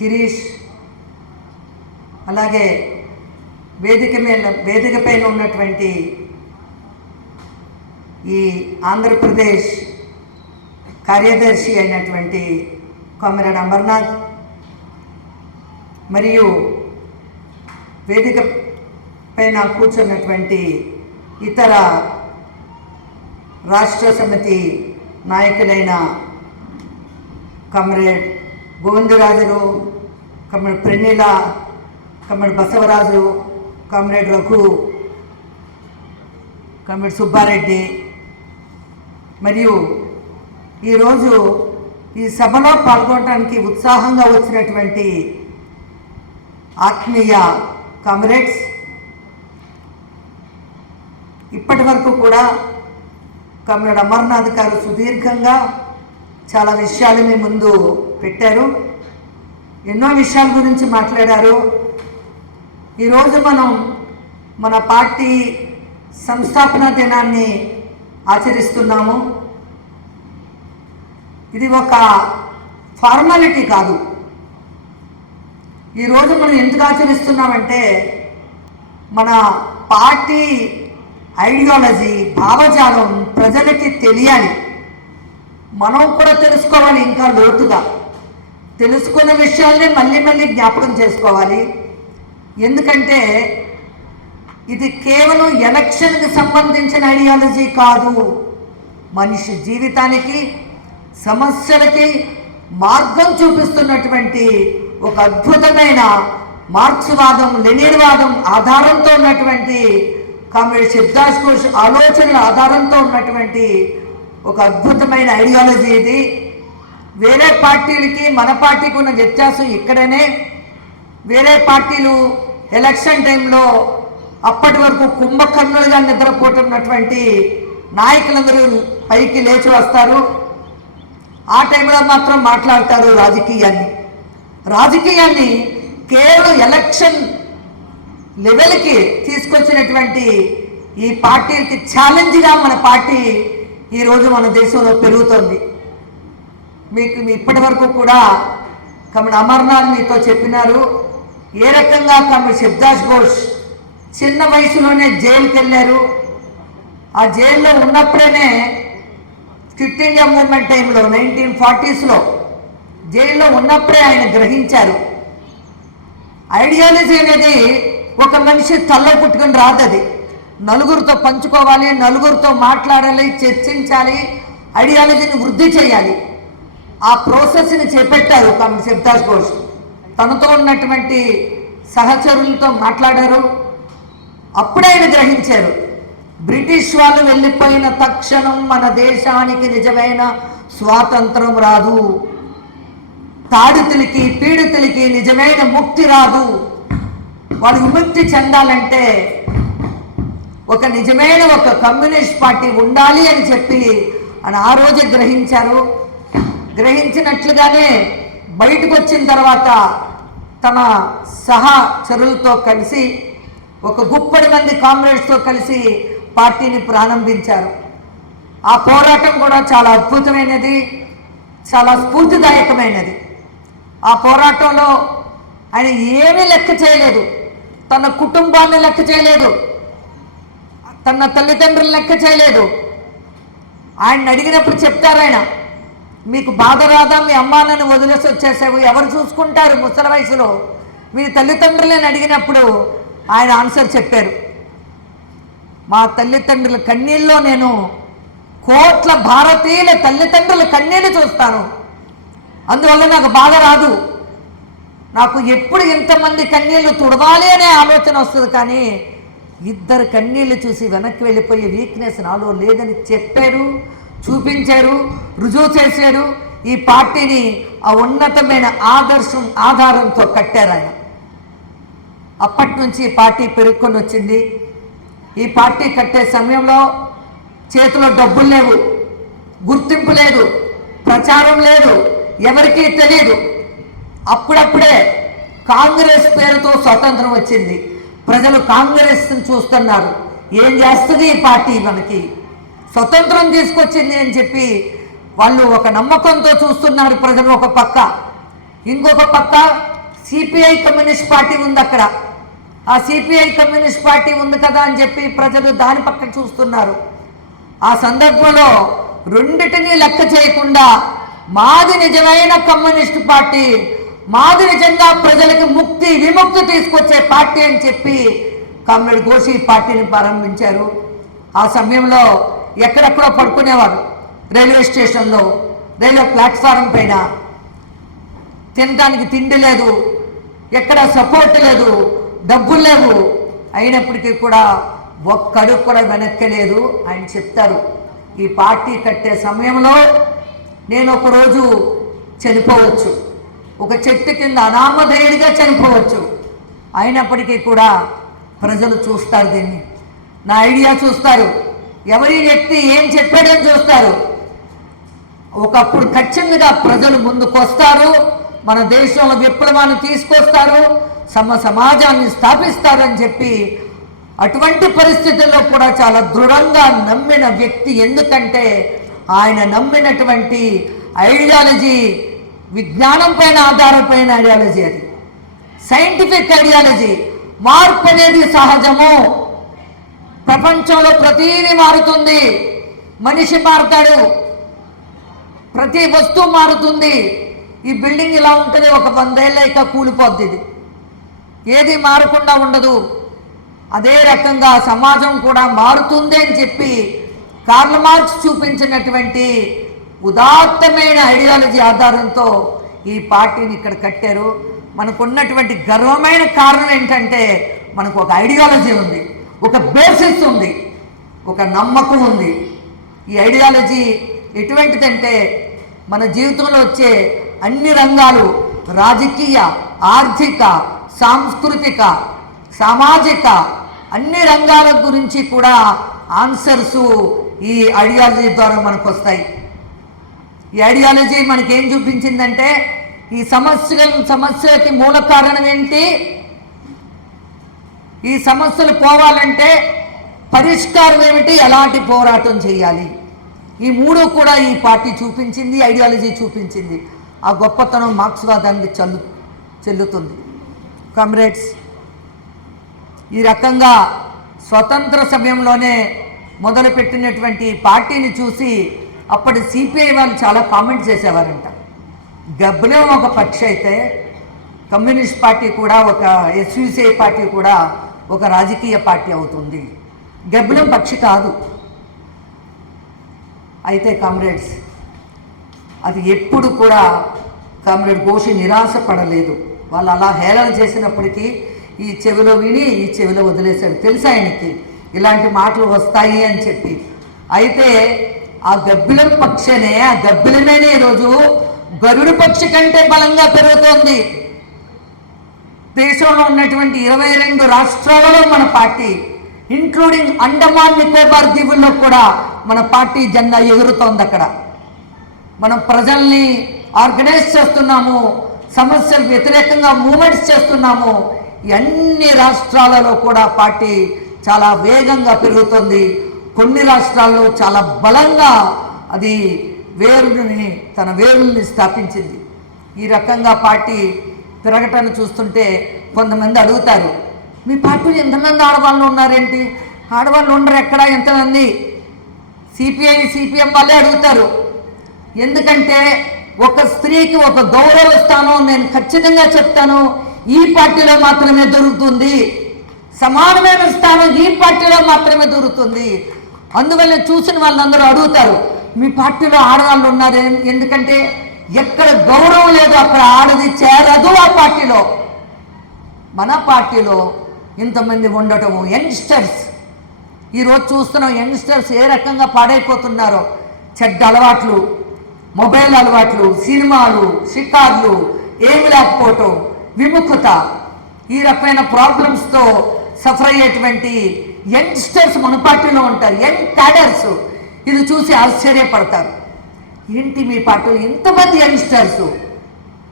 గిరీష్, అలాగే వేదికపైన ఉన్నటువంటి ఈ ఆంధ్రప్రదేశ్ కార్యదర్శి అయినటువంటి కామ్రేడ్ అమర్నాథ్, మరియు వేదిక పైన కూర్చున్నటువంటి ఇతర రాష్ట్ర సమితి నాయకులైన comrade Govindarajulu, comrade Praneela, comrade Basavaraju, comrade Raghu, comrade Subbareddy, మరియు ఈరోజు ఈ సభలో పాల్గొనడానికి ఉత్సాహంగా వచ్చినటువంటి ఆత్మీయ కామ్రేడ్స్, ఇప్పటి వరకు కూడా కామ్రేడ్ అమర్నాథ్ గారు సుదీర్ఘంగా చాలా విషయాలు మీ ముందు పెట్టారు, ఎన్నో విషయాల గురించి మాట్లాడారు. ఈరోజు మనం మన పార్టీ సంస్థాపన దినాన్ని ఆచరిస్తున్నాము. ఇది ఒక ఫార్మాలిటీ కాదు. ఈరోజు మనం ఎందుకు ఆచరిస్తున్నామంటే మన పార్టీ ఐడియాలజీ, భావజాలం ప్రజలకి తెలియాలి, మనం కూడా తెలుసుకోవాలి. ఇంకా లోతుగా తెలుసుకున్న విషయాల్ని మళ్ళీ మళ్ళీ జ్ఞాపకం చేసుకోవాలి. ఎందుకంటే ఇది కేవలం ఎలక్షన్కి సంబంధించిన ఐడియాలజీ కాదు, మనిషి జీవితానికి, సమస్యలకి మార్గం చూపిస్తున్నటువంటి ఒక అద్భుతమైన మార్క్స్వాదం, లెనిన్వాదం ఆధారంతో ఉన్నటువంటి, కామ్రేడ్ శివదాస్ ఘోష్ ఆలోచనల ఆధారంతో ఉన్నటువంటి ఒక అద్భుతమైన ఐడియాలజీ ఇది. వేరే పార్టీలకి మన పార్టీకి ఉన్న వ్యత్యాసం ఇక్కడనే. వేరే పార్టీలు ఎలక్షన్ టైంలో అప్పటి వరకు కుంభకర్ణులుగా నిద్రపోతున్నటువంటి నాయకులందరూ పైకి లేచి వస్తారు. ఆ టైంలో మాత్రం మాట్లాడతారు రాజకీయాన్ని కేవలం ఎలక్షన్ లెవెల్కి తీసుకొచ్చినటువంటి ఈ పార్టీలకి ఛాలెంజ్గా మన పార్టీ ఈరోజు మన దేశంలో పెరుగుతోంది. మీకు ఇప్పటి వరకు కూడా కామ్రేడ్ అమర్నాథ్ మీతో చెప్పినారు ఏ రకంగా కామ్రేడ్ శివదాస్ ఘోష్ చిన్న వయసులోనే జైలుకి వెళ్ళారు. ఆ జైల్లో ఉన్నప్పుడే క్విట్ ఇండియా మూవ్మెంట్ టైంలో 1940s జైల్లో ఉన్నప్పుడే ఆయన గ్రహించారు, ఐడియాలజీ అనేది ఒక మనిషి తల్లో పుట్టుకొని రాదు, అది నలుగురితో పంచుకోవాలి, నలుగురితో మాట్లాడాలి, చర్చించాలి, ఐడియాలజీని వృద్ధి చేయాలి. ఆ ప్రాసెస్ని చేపట్టారు కామ్రేడ్ శివదాస్ ఘోష్. తనతో ఉన్నటువంటి సహచరులతో మాట్లాడారు. అప్పుడే ఆయన గ్రహించారు, బ్రిటిష్ వాళ్ళు వెళ్ళిపోయిన తక్షణం మన దేశానికి నిజమైన స్వాతంత్రం రాదు, తాడితులకి పీడితులకి నిజమైన ముక్తి రాదు. వాళ్ళు విముక్తి చెందాలంటే ఒక నిజమైన ఒక కమ్యూనిస్ట్ పార్టీ ఉండాలి అని చెప్పి ఆయన ఆ రోజే గ్రహించారు. గ్రహించినట్లుగానే బయటకు వచ్చిన తర్వాత తన సహచరులతో కలిసి ఒక గుప్పడి మంది కామ్రేడ్స్తో కలిసి పార్టీని ప్రారంభించారు. ఆ పోరాటం కూడా చాలా అద్భుతమైనది, చాలా స్ఫూర్తిదాయకమైనది. ఆ పోరాటంలో ఆయన ఏమీ లెక్క చేయలేదు, తన కుటుంబాన్ని లెక్క చేయలేదు, తన తల్లిదండ్రులను లెక్క చేయలేదు. ఆయన అడిగినప్పుడు చెప్తారు, ఆయన మీకు బాధ రాదా, మీ అమ్మాలను వదిలేసి వచ్చేసావు, ఎవరు చూసుకుంటారు ముసలి వయసులో, మీ తల్లిదండ్రులను అడిగినప్పుడు ఆయన ఆన్సర్ చెప్పారు, మా తల్లిదండ్రుల కన్నీళ్ళలో నేను కోట్ల భారతీయుల తల్లిదండ్రుల కన్నీళ్ళు చూస్తాను, అందువల్ల నాకు బాధ రాదు, నాకు ఎప్పుడు ఇంతమంది కన్నీళ్లు తుడవాలి అనే ఆలోచన వస్తుంది, కానీ ఇద్దరు కన్నీళ్లు చూసి వెనక్కి వెళ్ళిపోయే వీక్నెస్ నాలో లేదని చెప్పారు, చూపించారు, రుజువు చేశారు. ఈ పార్టీని ఆ ఉన్నతమైన ఆదర్శం ఆధారంతో కట్టారు ఆయన. అప్పటి నుంచి పార్టీ పెరుగుకొని వచ్చింది. ఈ పార్టీ కట్టే సమయంలో చేతిలో డబ్బులు లేవు, గుర్తింపు లేదు, ప్రచారం లేదు, ఎవరికీ తెలియదు. అప్పుడప్పుడే కాంగ్రెస్ పేరుతో స్వతంత్రం వచ్చింది. ప్రజలు కాంగ్రెస్ని చూస్తున్నారు, ఏం చేస్తుంది ఈ పార్టీ, మనకి స్వతంత్రం తీసుకొచ్చింది అని చెప్పి వాళ్ళు ఒక నమ్మకంతో చూస్తున్నారు ప్రజలు ఒక పక్క. ఇంకొక పక్క సిపిఐ కమ్యూనిస్ట్ పార్టీ ఉంది అక్కడ. ఆ సిపిఐ కమ్యూనిస్ట్ పార్టీ ఉంది కదా అని చెప్పి ప్రజలు దాని పక్కన చూస్తున్నారు. ఆ సందర్భంలో రెండిటినీ లెక్క చేయకుండా మాది నిజమైన కమ్యూనిస్ట్ పార్టీ, మాది నిజంగా ప్రజలకు విముక్తి తీసుకొచ్చే పార్టీ అని చెప్పి కామ్రేడ్ ఘోష్ పార్టీని ప్రారంభించారు. ఆ సమయంలో ఎక్కడెక్కడో పడుకునేవారు, రైల్వే స్టేషన్లో, రైల్వే ప్లాట్ఫారం పైన. తినడానికి తిండి లేదు, ఎక్కడ సపోర్ట్ లేదు, డబ్బులు లేవు. అయినప్పటికీ కూడా ఒక్కడు కూడా వెనక్కి లేదు. ఆయన చెప్తారు, ఈ పార్టీ కట్టే సమయంలో నేను ఒకరోజు చనిపోవచ్చు, ఒక చెట్టు కింద అనామధేయుడిగా చనిపోవచ్చు. అయినప్పటికీ కూడా ప్రజలు చూస్తారు, దీన్ని నా ఐడియా చూస్తారు, ఎవరి వ్యక్తి ఏం చెప్పాడని చూస్తారు. ఒకప్పుడు ఖచ్చితంగా ప్రజలు ముందుకు వస్తారు, మన దేశంలో విప్లవాన్ని తీసుకొస్తారు, సమాజాన్ని స్థాపిస్తారని చెప్పి అటువంటి పరిస్థితుల్లో కూడా చాలా దృఢంగా నమ్మిన వ్యక్తి. ఎందుకంటే ఆయన నమ్మినటువంటి ఐడియాలజీ విజ్ఞానం పైన ఆధారపడిన ఐడియాలజీ, అది సైంటిఫిక్ ఐడియాలజీ. మార్పు అనేది సహజము, ప్రపంచంలో ప్రతీది మారుతుంది, మనిషి మారుతాడు, ప్రతి వస్తువు మారుతుంది. ఈ బిల్డింగ్ ఇలా ఉంటుంది, ఒక 100 ఏళ్ళ ఇక కూలిపోద్ది, ఇది ఏది మారకుండా ఉండదు. అదే రకంగా సమాజం కూడా మారుతుంది అని చెప్పి కార్ల్ మార్క్స్ చూపించినటువంటి ఉదాత్తమైన ఐడియాలజీ ఆధారంతో ఈ పార్టీని ఇక్కడ కట్టారు. మనకున్నటువంటి గర్వమైన కారణం ఏంటంటే మనకు ఒక ఐడియాలజీ ఉంది, ఒక బేసిస్ ఉంది, ఒక నమ్మకం ఉంది. ఈ ఐడియాలజీ ఎటువంటిదంటే మన జీవితంలో వచ్చే అన్ని రంగాలు, రాజకీయ, ఆర్థిక, సాంస్కృతిక, సామాజిక అన్ని రంగాల గురించి కూడా ఆన్సర్సు ఈ ఐడియాలజీ ద్వారా మనకు వస్తాయి. ఈ ఐడియాలజీ మనకేం చూపించిందంటే ఈ సమస్యలకి మూల కారణం ఏంటి, ఈ సమస్యలు పోవాలంటే పరిష్కారం ఏమిటి, ఎలాంటి పోరాటం చేయాలి, ఈ మూడు కూడా ఈ పార్టీ చూపించింది, ఐడియాలజీ చూపించింది. ఆ గొప్పతనం మార్క్స్వాదానికి చెల్లుతుంది. కామ్రేడ్స్, ఈ రకంగా స్వతంత్ర సమయంలోనే మొదలుపెట్టినటువంటి పార్టీని చూసి అప్పటి సిపిఐ వాళ్ళు చాలా కామెంట్ చేసేవారంట. గబ్బులేం ఒక పక్షి అయితే కమ్యూనిస్ట్ పార్టీ కూడా, ఒక ఎస్యూసిఐ పార్టీ కూడా ఒక రాజకీయ పార్టీ అవుతుంది, గబ్బులేం పక్షి కాదు. అయితే కామ్రేడ్స్, అది ఎప్పుడు కూడా కామ్రేడ్ ఘోష్ నిరాశపడలేదు. వాళ్ళు అలా హేళన చేసినప్పటికీ ఈ చెవిలో విని ఈ చెవిలో వదిలేశాడు. తెలుసు ఆయనకి ఇలాంటి మాటలు వస్తాయి అని చెప్పి. అయితే ఆ గబ్బిలం పక్షనే, ఆ గబ్బిలమేనే ఈరోజు గరుడు పక్షి కంటే బలంగా పెరుగుతోంది. దేశంలో ఉన్నటువంటి 22 రాష్ట్రాలలో మన పార్టీ, ఇంక్లూడింగ్ అండమాన్ నికోబార్ దీవుల్లో కూడా మన పార్టీ జెండా ఎగురుతోంది. అక్కడ మనం ప్రజల్ని ఆర్గనైజ్ చేస్తున్నాము, సమస్యలకు వ్యతిరేకంగా మూమెంట్స్ చేస్తున్నాము. అన్ని రాష్ట్రాలలో కూడా పార్టీ చాలా వేగంగా పెరుగుతుంది. కొన్ని రాష్ట్రాల్లో చాలా బలంగా అది తన వేరుల్ని స్థాపించింది. ఈ రకంగా పార్టీ తిరగటం చూస్తుంటే కొంతమంది అడుగుతారు, మీ పార్టీలో ఎంతమంది ఆడవాళ్ళు ఉన్నారేంటి? ఆడవాళ్ళు ఉండరు ఎక్కడ, ఎంతమంది? సిపిఎం వాళ్ళే అడుగుతారు. ఎందుకంటే ఒక స్త్రీకి ఒక గౌరవ స్థానం నేను ఖచ్చితంగా చెప్తాను, ఈ పార్టీలో మాత్రమే దొరుకుతుంది. సమానమైన స్థానం ఈ పార్టీలో మాత్రమే దొరుకుతుంది. అందువల్ల చూసిన వాళ్ళందరూ అడుగుతారు, మీ పార్టీలో ఆడవాళ్ళు ఉన్నారే? ఎందుకంటే ఎక్కడ గౌరవం లేదు అక్కడ ఆడది చేరదు ఆ పార్టీలో. మన పార్టీలో ఇంతమంది ఉండటము, యంగ్స్టర్స్, ఈరోజు చూస్తున్నాం యంగ్స్టర్స్ ఏ రకంగా పాడైపోతున్నారో. చెడ్డ అలవాట్లు, మొబైల్ అలవాట్లు, సినిమాలు, షికార్లు, ఏమి లేకపోవటం, విముఖత, ఈ రకమైన ప్రాబ్లమ్స్తో సఫర్ అయ్యేటువంటి యంగ్స్టర్స్ మన పార్టీలో ఉంటారు, యంగ్ క్యాడర్స్. ఇది చూసి ఆశ్చర్యపడతారు, ఏంటి మీ పార్టీలో ఇంతమంది యంగ్స్టర్స్?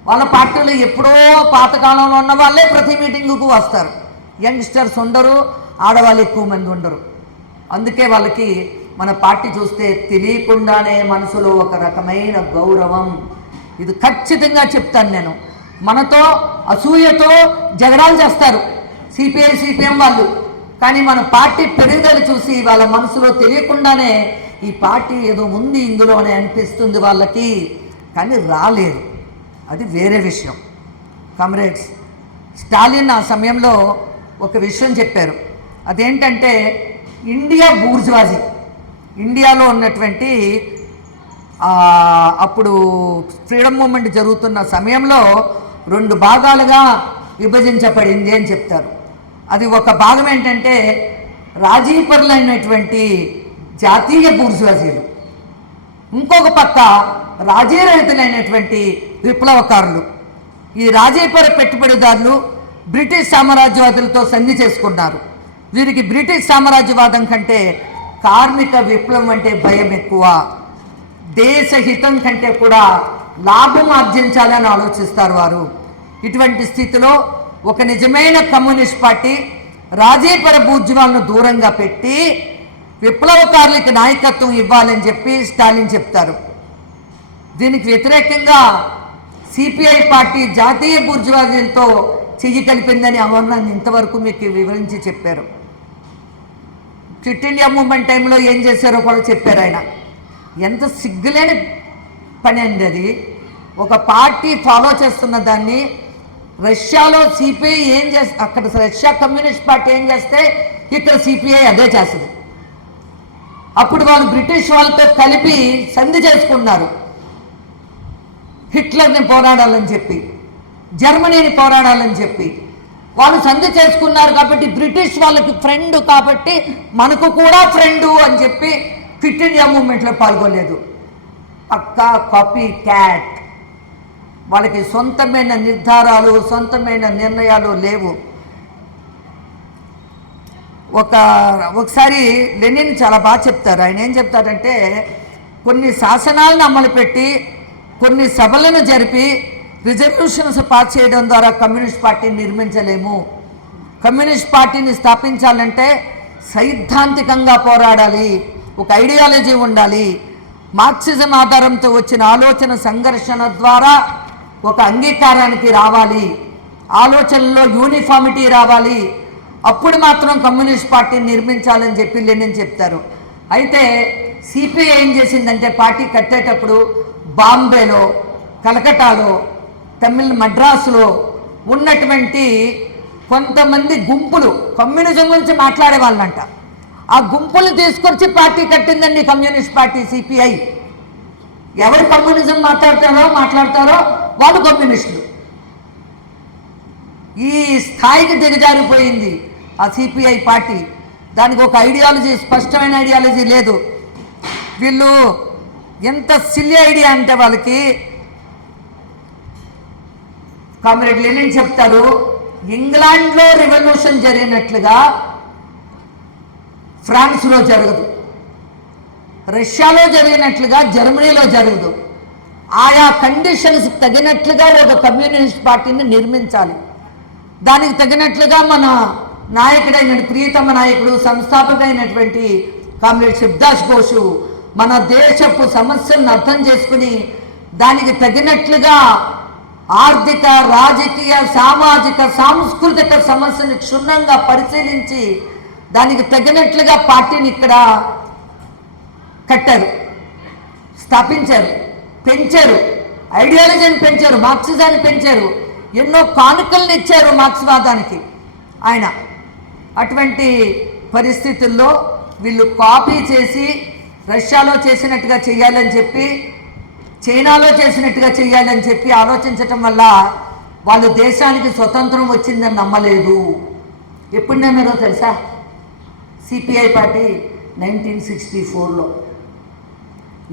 వాళ్ళ పార్టీలో ఎప్పుడో పాతకాలంలో ఉన్న వాళ్ళే ప్రతి మీటింగుకు వస్తారు, యంగ్స్టర్స్ ఉండరు, ఆడవాళ్ళు ఎక్కువ మంది ఉండరు. అందుకే వాళ్ళకి మన పార్టీ చూస్తే తెలియకుండానే మనసులో ఒక రకమైన గౌరవం. ఇది ఖచ్చితంగా చెప్తాను నేను. మనతో అసూయతో జగడాలు చేస్తారు సిపిఐ సిపిఎం వాళ్ళు. కానీ మన పార్టీ పెరుగుదల చూసి వాళ్ళ మనసులో తెలియకుండానే ఈ పార్టీ ఏదో ఉంది ఇందులోనే అనిపిస్తుంది వాళ్ళకి, కానీ రాలేదు. అది వేరే విషయం. కామ్రేడ్స్, స్టాలిన్ ఆ సమయంలో ఒక విషయం చెప్పారు. అదేంటంటే ఇండియా బూర్జువాజీ, ఇండియాలో ఉన్నటువంటి అప్పుడు ఫ్రీడమ్ మూమెంట్ జరుగుతున్న సమయంలో 2 భాగాలుగా విభజించబడింది అని చెప్తారు. అది ఒక భాగం ఏంటంటే రాజీపరులైనటువంటి జాతీయ బూర్జువాజీలు, ఇంకొక పక్క రాజీరహితులైనటువంటి విప్లవకారులు. ఈ రాజీపర పెట్టుబడిదారులు బ్రిటిష్ సామ్రాజ్యవాదులతో సంధి చేసుకున్నారు. వీరికి బ్రిటిష్ సామ్రాజ్యవాదం కంటే కార్మిక విప్లవం అంటే భయం ఎక్కువ. దేశ హితం కంటే కూడా లాభం ఆర్జించాలని ఆలోచిస్తారు వారు. ఇటువంటి స్థితిలో ఒక నిజమైన కమ్యూనిస్ట్ పార్టీ రాజీపర బూర్జువాలను దూరంగా పెట్టి విప్లవకారులకు నాయకత్వం ఇవ్వాలని చెప్పి స్టాలిన్ చెప్తారు. దీనికి వ్యతిరేకంగా సిపిఐ పార్టీ జాతీయ బూర్జువాజీలతో చెయ్యి కలిపిందని అమర్నాథ్ ఇంతవరకు మీకు వివరించి చెప్పారు. క్విట్ ఇండియా మూవ్మెంట్ టైంలో ఏం చేశారో కూడా చెప్పారు ఆయన. ఎంత సిగ్గులేని పని అండి అది. ఒక పార్టీ ఫాలో చేస్తున్న దాన్ని రష్యాలో సిపిఐ ఏం చేస్తే, అక్కడ రష్యా కమ్యూనిస్ట్ పార్టీ ఏం చేస్తే ఇక్కడ సిపిఐ అదే చేస్తుంది. అప్పుడు వాళ్ళు బ్రిటిష్ వాళ్ళతో కలిపి సంధి చేసుకున్నారు. హిట్లర్ని పోరాడాలని చెప్పి, జర్మనీని పోరాడాలని చెప్పి వాళ్ళు సంధి చేసుకున్నారు. కాబట్టి బ్రిటిష్ వాళ్ళకి ఫ్రెండ్ కాబట్టి మనకు కూడా ఫ్రెండు అని చెప్పి క్విట్ ఇండియా మూవ్మెంట్లో పాల్గొలేదు. పక్కా కాపీ క్యాట్. వాళ్ళకి సొంతమైన నిర్ధారాలు, సొంతమైన నిర్ణయాలు లేవు. ఒకసారి లెనిన్ చాలా బాగా చెప్తారు. ఆయన ఏం చెప్తారంటే, కొన్ని శాసనాలను అమలు పెట్టి కొన్ని సభలను జరిపి రిజల్యూషన్స్ పాస్ చేయడం ద్వారా కమ్యూనిస్ట్ పార్టీని నిర్మించలేము. కమ్యూనిస్ట్ పార్టీని స్థాపించాలంటే సైద్ధాంతికంగా పోరాడాలి, ఒక ఐడియాలజీ ఉండాలి. మార్క్సిజం ఆధారంతో వచ్చిన ఆలోచన సంఘర్షణ ద్వారా ఒక అంగీకారానికి రావాలి, ఆలోచనలో యూనిఫామిటీ రావాలి. అప్పుడు మాత్రం కమ్యూనిస్ట్ పార్టీని నిర్మించాలని చెప్పి లెనిన్ చెప్తారు. అయితే సిపిఐ ఏం చేసిందంటే పార్టీ కట్టేటప్పుడు బాంబేలో, కలకటాలో, మద్రాసులో ఉన్నటువంటి కొంతమంది గుంపులు కమ్యూనిజం గురించి మాట్లాడే వాళ్ళంట. ఆ గుంపులు తీసుకొచ్చి పార్టీ కట్టిందండి కమ్యూనిస్ట్ పార్టీ సిపిఐ. ఎవరు కమ్యూనిజం మాట్లాడతారో వాళ్ళు కమ్యూనిస్టులు. ఈ స్థాయికి దిగజారిపోయింది ఆ సిపిఐ పార్టీ. దానికి ఒక ఐడియాలజీ, స్పష్టమైన ఐడియాలజీ లేదు. వీళ్ళు ఎంత సిల్లీ ఐడియా అంటే వాళ్ళకి, కామ్రేడ్ లెనిన్ చెప్తారు, ఇంగ్లాండ్లో రెవల్యూషన్ జరిగినట్లుగా ఫ్రాన్స్లో జరగదు, రష్యాలో జరిగినట్లుగా జర్మనీలో జరగదు. ఆయా కండిషన్స్ తగినట్లుగా ఒక కమ్యూనిస్ట్ పార్టీని నిర్మించాలి. దానికి తగినట్లుగా మన నాయకుడైన ప్రియతమ నాయకుడు, సంస్థాపక అయినటువంటి కామ్రేడ్ శివదాస్ బోసు మన దేశపు సమస్యలను అర్థం చేసుకుని దానికి తగినట్లుగా ఆర్థిక, రాజకీయ, సామాజిక, సాంస్కృతిక సమస్యను క్షుణ్ణంగా పరిశీలించి దానికి తగినట్లుగా పార్టీని ఇక్కడ కట్టారు, స్థాపించారు, పెంచారు, ఐడియాలజీని పెంచారు, మార్క్సిజాన్ని పెంచారు, ఎన్నో కానుకలను ఇచ్చారు మార్క్స్వాదానికి ఆయన. అటువంటి పరిస్థితుల్లో వీళ్ళు కాపీ చేసి రష్యాలో చేసినట్టుగా చేయాలని చెప్పి, చైనాలో చేసినట్టుగా చేయాలని చెప్పి ఆలోచించటం వల్ల వాళ్ళు దేశానికి స్వతంత్రం వచ్చిందని నమ్మలేదు. ఎప్పుడు నమ్మారో తెలుసా? సిపిఐ పార్టీ 1964లో,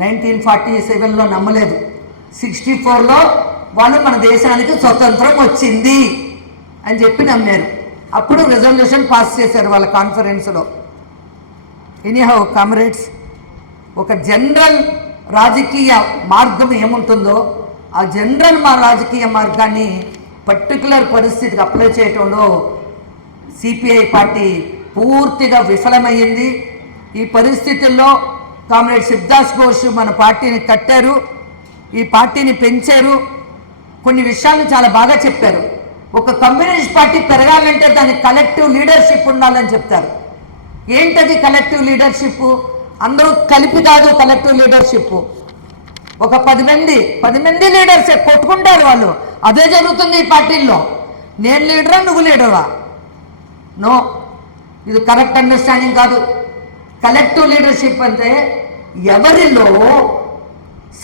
1947లో నమ్మలేదు. 64లో వాళ్ళు మన దేశానికి స్వతంత్రం వచ్చింది అని చెప్పి నమ్మారు. అప్పుడు రెజల్యూషన్ పాస్ చేశారు వాళ్ళ కాన్ఫరెన్స్లో. ఎనీహౌ కామ్రేడ్స్, ఒక జనరల్ రాజకీయ మార్గం ఏముంటుందో ఆ జనరల్ రాజకీయ మార్గాన్ని పర్టికులర్ పరిస్థితికి అప్లై చేయడంలో సిపిఐ పార్టీ పూర్తిగా విఫలమయ్యింది. ఈ పరిస్థితుల్లో కామ్రేడ్ శివదాస్ బోసు మన పార్టీని కట్టారు, ఈ పార్టీని పెంచారు. కొన్ని విషయాలు చాలా బాగా చెప్పారు. ఒక కమ్యూనిస్ట్ పార్టీ పెరగాలంటే దానికి కలెక్టివ్ లీడర్షిప్ ఉండాలని చెప్తారు. ఏంటది కలెక్టివ్ లీడర్షిప్? అందరూ కలిపి కాదు కలెక్టివ్ లీడర్షిప్. ఒక 10 మంది లీడర్స్ కొట్టుకుంటారు వాళ్ళు. అదే జరుగుతుంది ఈ పార్టీల్లో. నేను లీడరా, నువ్వు లీడరా? నో, ఇది కరెక్ట్ అండర్స్టాండింగ్ కాదు. కలెక్టివ్ లీడర్షిప్ అంటే ఎవరిలో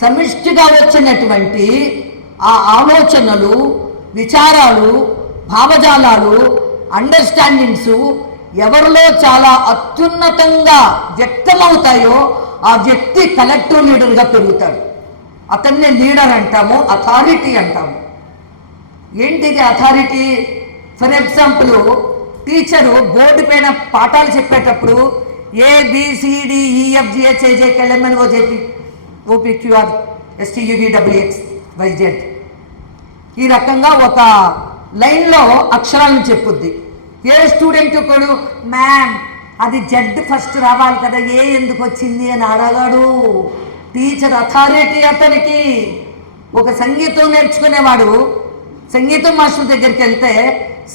సమిష్టిగా వచ్చినటువంటి ఆ ఆలోచనలు, విచారాలు, భావజాలాలు, అండర్స్టాండింగ్స్ ఎవరిలో చాలా అత్యున్నతంగా వ్యక్తమవుతాయో ఆ వ్యక్తి కలెక్టివ్ లీడర్గా పెరుగుతాడు. అతన్ని లీడర్ అంటాము, అథారిటీ అంటాము. ఏంటిది authority? For example, teacher board పైన పాఠాలు చెప్పేటప్పుడు ABCDEFGHIJKLMNOJP OPQR STUVWXYZ ఈ రకంగా ఒక లైన్లో అక్షరాలను చెప్పుద్ది. ఏ స్టూడెంట్ కూడా మ్యామ్ అది జెడ్ ఫస్ట్ రావాలి కదా, ఏ ఎందుకు వచ్చింది అని అడగాడు. టీచర్ అథారిటీ అతనికి. ఒక సంగీతం నేర్చుకునేవాడు సంగీతం మాస్టర్ దగ్గరికి వెళ్తే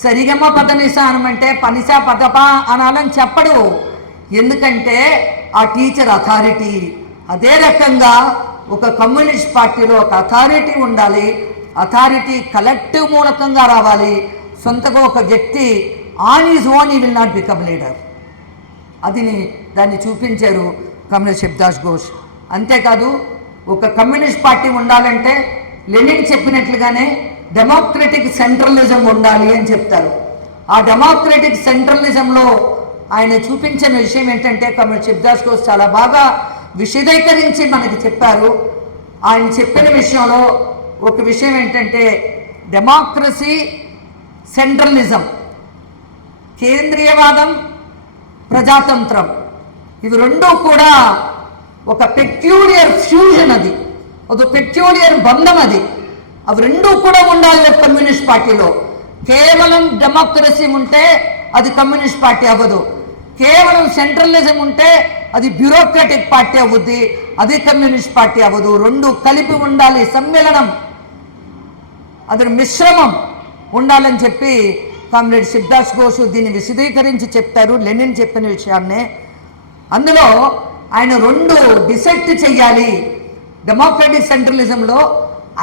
సరిగమ పదనిస అనమంటే పనిసా పదపా అనాలని చెప్పడు. ఎందుకంటే ఆ టీచర్ అథారిటీ. అదే రకంగా ఒక కమ్యూనిస్ట్ పార్టీలో ఒక అథారిటీ ఉండాలి. అథారిటీ కలెక్టివ్ మూలకంగా రావాలి. సొంతగా ఒక వ్యక్తి ఆన్ ఈజ్ ఓన్ ఈ విల్ నాట్ బికమ్ లీడర్. దాన్ని చూపించారు కమ్యూనిస్ట్ శివదాస్ ఘోష్. అంతేకాదు, ఒక కమ్యూనిస్ట్ పార్టీ ఉండాలంటే లెనిన్ చెప్పినట్లుగానే డెమోక్రటిక్ సెంట్రలిజం ఉండాలి అని చెప్తారు. ఆ డెమోక్రటిక్ సెంట్రలిజంలో ఆయన చూపించిన విషయం ఏంటంటే కమ్యూనిస్ట్ శివదాస్ ఘోష్ చాలా బాగా విశదీకరించి మనకి చెప్పారు. ఆయన చెప్పిన విషయంలో ఒక విషయం ఏంటంటే డెమోక్రసీ, సెంట్రలిజం, కేంద్రీయవాదం, ప్రజాతంత్రం, ఇవి రెండూ కూడా ఒక పెక్యూలియర్ ఫ్యూజన్. అది పెక్యూలియర్ బంధం. అవి రెండూ కూడా ఉండాలి ఒక కమ్యూనిస్ట్ పార్టీలో. కేవలం డెమోక్రసీ ఉంటే అది కమ్యూనిస్ట్ పార్టీ అవ్వదు. కేవలం సెంట్రలిజం ఉంటే అది బ్యూరోక్రటిక్ పార్టీ అవుద్ది, అది కమ్యూనిస్ట్ పార్టీ అవ్వదు. రెండు కలిపి ఉండాలి, సమ్మేళనం, అది మిశ్రమం ఉండాలని చెప్పి కామ్రేడ్ శివదాస్ ఘోష్ దీన్ని విశదీకరించి చెప్తారు లెనిన్ చెప్పిన విషయాన్నే. అందులో ఆయన రెండు డిసెక్ట్ చెయ్యాలి. డెమోక్రటిక్ సెంట్రలిజంలో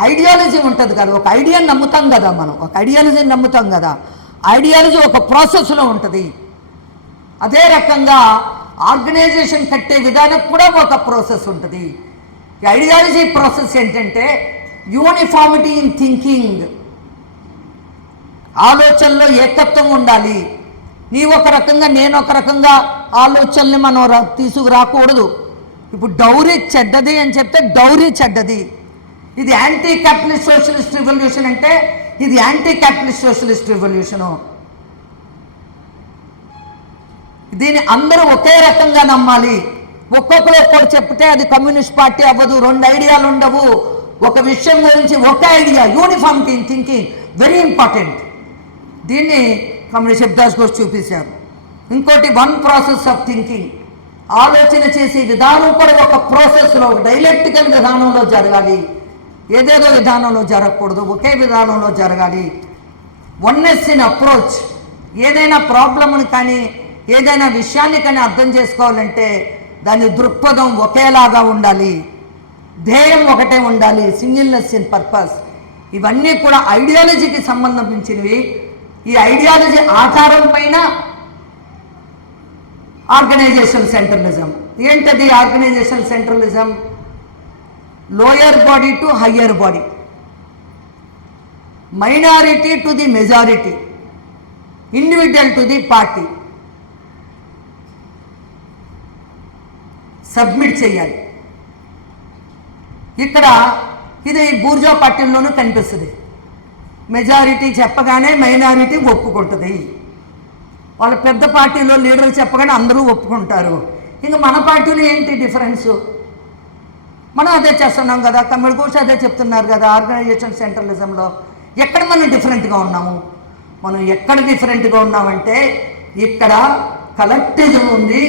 ఐడియాలజీ ఉంటుంది కదా, ఒక ఐడియాని నమ్ముతాం కదా, మనం ఒక ఐడియాలజీని నమ్ముతాం కదా, ఐడియాలజీ ఒక ప్రాసెస్లో ఉంటుంది. అదే రకంగా ఆర్గనైజేషన్ కట్టే విధానం కూడా ఒక ప్రాసెస్ ఉంటుంది. ఈ ఐడియాలజీ ప్రాసెస్ ఏంటంటే యూనిఫార్మిటీ ఇన్ థింకింగ్, ఆలోచనలో ఏకత్వం ఉండాలి. నీ ఒక రకంగా నేను ఒక రకంగా ఆలోచనల్ని మనం తీసుకురాకూడదు. ఇప్పుడు డౌరీ చెడ్డది అని చెప్తే డౌరీ చెడ్డది. ఇది యాంటీ క్యాపిటలిస్ట్ సోషలిస్ట్ రివల్యూషన్ అంటే ఇది యాంటీ క్యాపిటలిస్ట్ సోషలిస్ట్ రివల్యూషను. దీన్ని అందరూ ఒకే రకంగా నమ్మాలి. ఒక్కొక్కరు ఒక్కరు చెప్తే అది కమ్యూనిస్ట్ పార్టీ అవ్వదు. రెండు ఐడియాలు ఉండవు. ఒక విషయం గురించి ఒక idea, uniformity in thinking very important. దీన్ని కమ్యూనిస్ట్ శివదాస్ ఘోష్ చూపించారు. ఇంకోటి వన్ ప్రాసెస్ ఆఫ్ థింకింగ్, ఆలోచన చేసే విధానం కూడా ఒక ప్రాసెస్లో, ఒక డైలెక్టికల్ విధానంలో జరగాలి. ఏదేదో విధానంలో జరగకూడదు, ఒకే విధానంలో జరగాలి. వన్నెస్ ఇన్ అప్రోచ్, ఏదైనా ప్రాబ్లమ్ని కానీ ఏదైనా విషయాన్ని కానీ అర్థం చేసుకోవాలంటే దాని దృక్పథం ఒకేలాగా ఉండాలి, ధ్యేయం ఒకటే ఉండాలి, సింగిల్నెస్ ఇన్ పర్పస్. ఇవన్నీ కూడా ఐడియాలజీకి సంబంధించినవి. ఈ ఐడియాలజీ ఆధారం పైన ఆర్గనైజేషన్ సెంట్రలిజం. ఏంటది organization centralism? Lower body to higher body, minority to the majority, individual to the party. Submit చేయాలి. ఇక్కడ ఇది బూర్జా పార్టీల్లోనూ కనిపిస్తుంది. మెజారిటీ చెప్పగానే మైనారిటీ ఒప్పుకుంటుంది. వాళ్ళ పెద్ద పార్టీలో లీడర్ చెప్పగానే అందరూ ఒప్పుకుంటారు. ఇంకా మన పార్టీలో ఏంటి డిఫరెన్సు? మనం అదే చేస్తున్నాం కదా, కమ్యూనిస్ట్ ఘోష్ అదే చెప్తున్నారు కదా. ఆర్గనైజేషన్ సెంట్రలిజంలో ఎక్కడ మనం డిఫరెంట్గా ఉన్నాము? మనం ఎక్కడ డిఫరెంట్గా ఉన్నామంటే ఇక్కడ కలెక్టిజం ఉంది,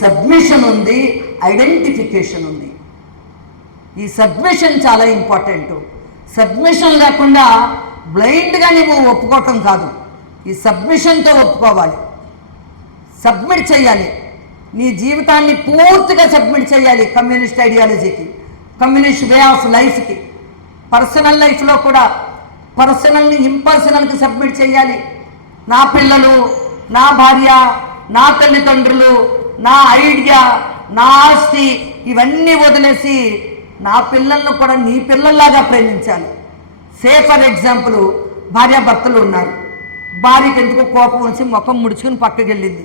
సబ్మిషన్ ఉంది, ఐడెంటిఫికేషన్ ఉంది. ఈ సబ్మిషన్ చాలా ఇంపార్టెంట్. సబ్మిషన్ లేకుండా బ్లైండ్గా నువ్వు ఒప్పుకోవటం కాదు, ఈ సబ్మిషన్తో ఒప్పుకోవాలి, సబ్మిట్ చేయాలి, నీ జీవితాన్ని పూర్తిగా సబ్మిట్ చేయాలి కమ్యూనిస్ట్ ఐడియాలజీకి, కమ్యూనిస్ట్ వే ఆఫ్ లైఫ్కి. పర్సనల్ లైఫ్లో కూడా పర్సనల్ని ఇంపర్సనల్కి సబ్మిట్ చేయాలి. నా పిల్లలు, నా భార్య, నా తల్లిదండ్రులు, నా ఐడియా, నా ఆస్తి ఇవన్నీ వదిలేసి నా పిల్లలను కూడా నీ పిల్లల్లాగా ప్రేమించాలి. సే ఫర్ ఎగ్జాంపుల్, భార్యాభర్తలు ఉన్నారు, భార్యకి ఎందుకో కోపం వచ్చి ముఖం ముడుచుకుని పక్కకి వెళ్ళింది.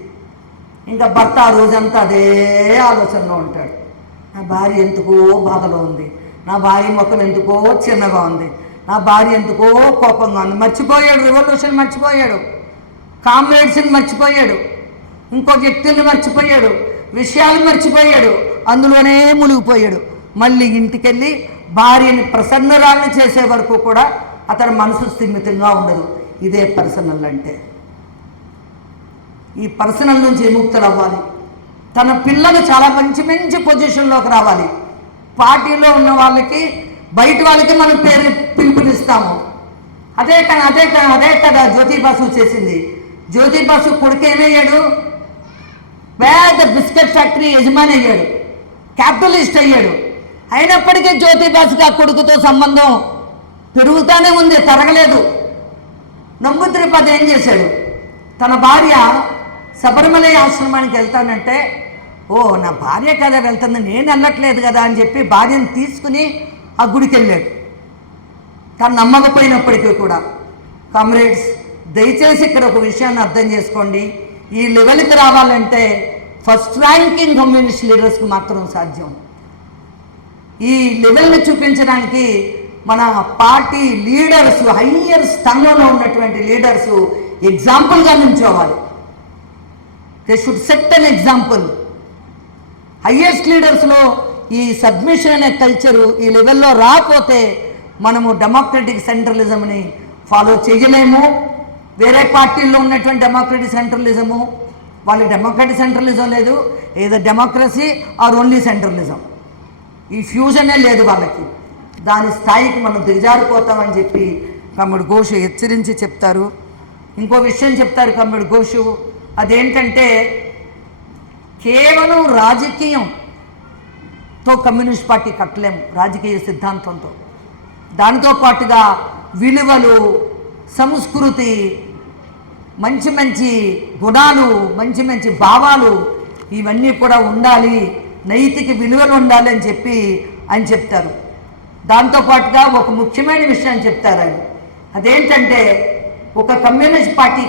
ఇంకా భర్త ఆ రోజంతా అదే ఆలోచనలో ఉంటాడు. నా భార్య ఎందుకో బాధలో ఉంది, నా భార్య ముఖం ఎందుకో చిన్నగా ఉంది, నా భార్య ఎందుకో కోపంగా ఉంది. మర్చిపోయాడు, రెవల్యూషన్ మర్చిపోయాడు, కామ్రేడ్స్ని మర్చిపోయాడు, ఇంకో వ్యక్తుల్ని మర్చిపోయాడు, విషయాలు మర్చిపోయాడు, అందులోనే మునిగిపోయాడు. మళ్ళీ ఇంటికెళ్ళి భార్యని ప్రసన్నరాలను చేసే వరకు కూడా అతని మనసు స్థిమితంగా ఉండదు. ఇదే పర్సనల్ అంటే. ఈ పర్సనల్ నుంచి విముక్తులు అవ్వాలి. తన పిల్లలు చాలా మంచి మంచి పొజిషన్లోకి రావాలి. పార్టీలో ఉన్న వాళ్ళకి, బయట వాళ్ళకి మనం పేరు పిలుపునిస్తాము. అదే కదా జ్యోతి బాసు చేసింది. జ్యోతి బాసు కొడుకు ఏమయ్యాడు? పెద్ద బిస్కెట్ ఫ్యాక్టరీ యజమాని అయ్యాడు, క్యాపిటలిస్ట్ అయ్యాడు. అయినప్పటికీ జ్యోతి బాసుకి ఆ కొడుకుతో సంబంధం పెరుగుతూనే ఉంది, తరగలేదు. నంబూద్రిపాద్ ఏం చేశాడు? తన భార్య శబరిమల ఆశ్రమానికి వెళ్తానంటే, ఓ నా భార్య కదా వెళ్తుంది, నేను వెళ్ళట్లేదు కదా అని చెప్పి భార్యను తీసుకుని ఆ గుడికి వెళ్ళాడు, తను నమ్మకపోయినప్పటికీ కూడా. కామ్రేడ్స్, దయచేసి ఇక్కడ ఒక విషయాన్ని అర్థం చేసుకోండి. ఈ లెవెల్కి రావాలంటే ఫస్ట్ ర్యాంకింగ్ కమ్యూనిస్ట్ లీడర్స్కి మాత్రం సాధ్యం. ఈ లెవెల్ని చూపించడానికి మన పార్టీ లీడర్స్, హయ్యర్ స్థానంలో ఉన్నటువంటి లీడర్స్ ఎగ్జాంపుల్గా నిల్చోవాలి. They should set an example. Highest లీడర్స్లో ఈ సబ్మిషన్ అనే కల్చరు ఈ లెవెల్లో రాకపోతే మనము డెమోక్రటిక్ సెంట్రలిజంని ఫాలో చేయలేము. వేరే పార్టీల్లో ఉన్నటువంటి డెమోక్రటిక్ సెంట్రలిజము, వాళ్ళకి డెమోక్రటిక్ సెంట్రలిజం లేదు, ఏదో డెమోక్రసీ ఆర్ ఓన్లీ సెంట్రలిజం, ఈ ఫ్యూజనే లేదు వాళ్ళకి. దాని స్థాయికి మనం దిగజారిపోతామని చెప్పి కమ్రేడ్ ఘోష్ హెచ్చరించి చెప్తారు. ఇంకో విషయం చెప్తారు కమ్రేడ్ ఘోష్, అదేంటంటే కేవలం రాజకీయంతో కమ్యూనిస్ట్ పార్టీ కట్టలేము, రాజకీయ సిద్ధాంతంతో. దానితో పాటుగా విలువలు, సంస్కృతి, మంచి మంచి గుణాలు, మంచి మంచి భావాలు ఇవన్నీ కూడా ఉండాలి, నైతిక విలువలు ఉండాలి అని చెప్పి ఆయన చెప్తారు. దాంతోపాటుగా ఒక ముఖ్యమైన విషయం చెప్తారు ఆయన. అదేంటంటే ఒక కమ్యూనిస్ట్ పార్టీ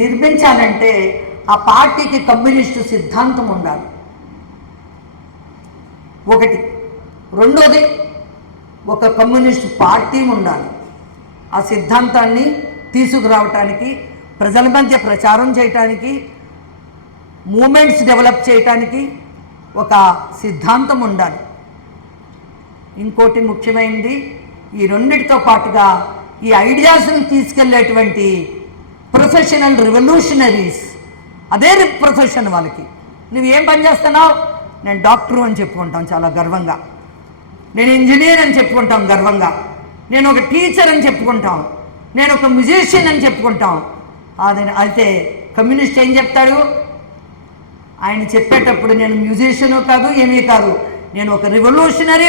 నిర్మించాలంటే ఆ పార్టీకి కమ్యూనిస్టు సిద్ధాంతం ఉండాలి, ఒకటి. రెండోది, ఒక కమ్యూనిస్టు పార్టీ ఉండాలి. ఆ సిద్ధాంతాన్ని తీసుకురావటానికి, ప్రజల మధ్య ప్రచారం చేయటానికి, మూమెంట్స్ డెవలప్ చేయటానికి ఒక సిద్ధాంతం ఉండాలి. ఇంకోటి ముఖ్యమైనది, ఈ రెండిటితో పాటుగా ఈ ఐడియాస్ని తీసుకెళ్లేటువంటి ప్రొఫెషనల్ రెవల్యూషనరీస్, అదే ప్రొఫెషన్ వాళ్ళకి. నువ్వేం పని చేస్తున్నావు? నేను డాక్టరు అని చెప్పుకుంటాం చాలా గర్వంగా, నేను ఇంజనీర్ అని చెప్పుకుంటాం గర్వంగా, నేను ఒక టీచర్ అని చెప్పుకుంటాం, నేను ఒక మ్యూజిషియన్ అని చెప్పుకుంటాం. అయితే కమ్యూనిస్ట్ ఏం చెప్తాడు? ఆయన చెప్పేటప్పుడు నేను మ్యూజిషియను కాదు, ఏమీ కాదు, నేను ఒక రెవల్యూషనరీ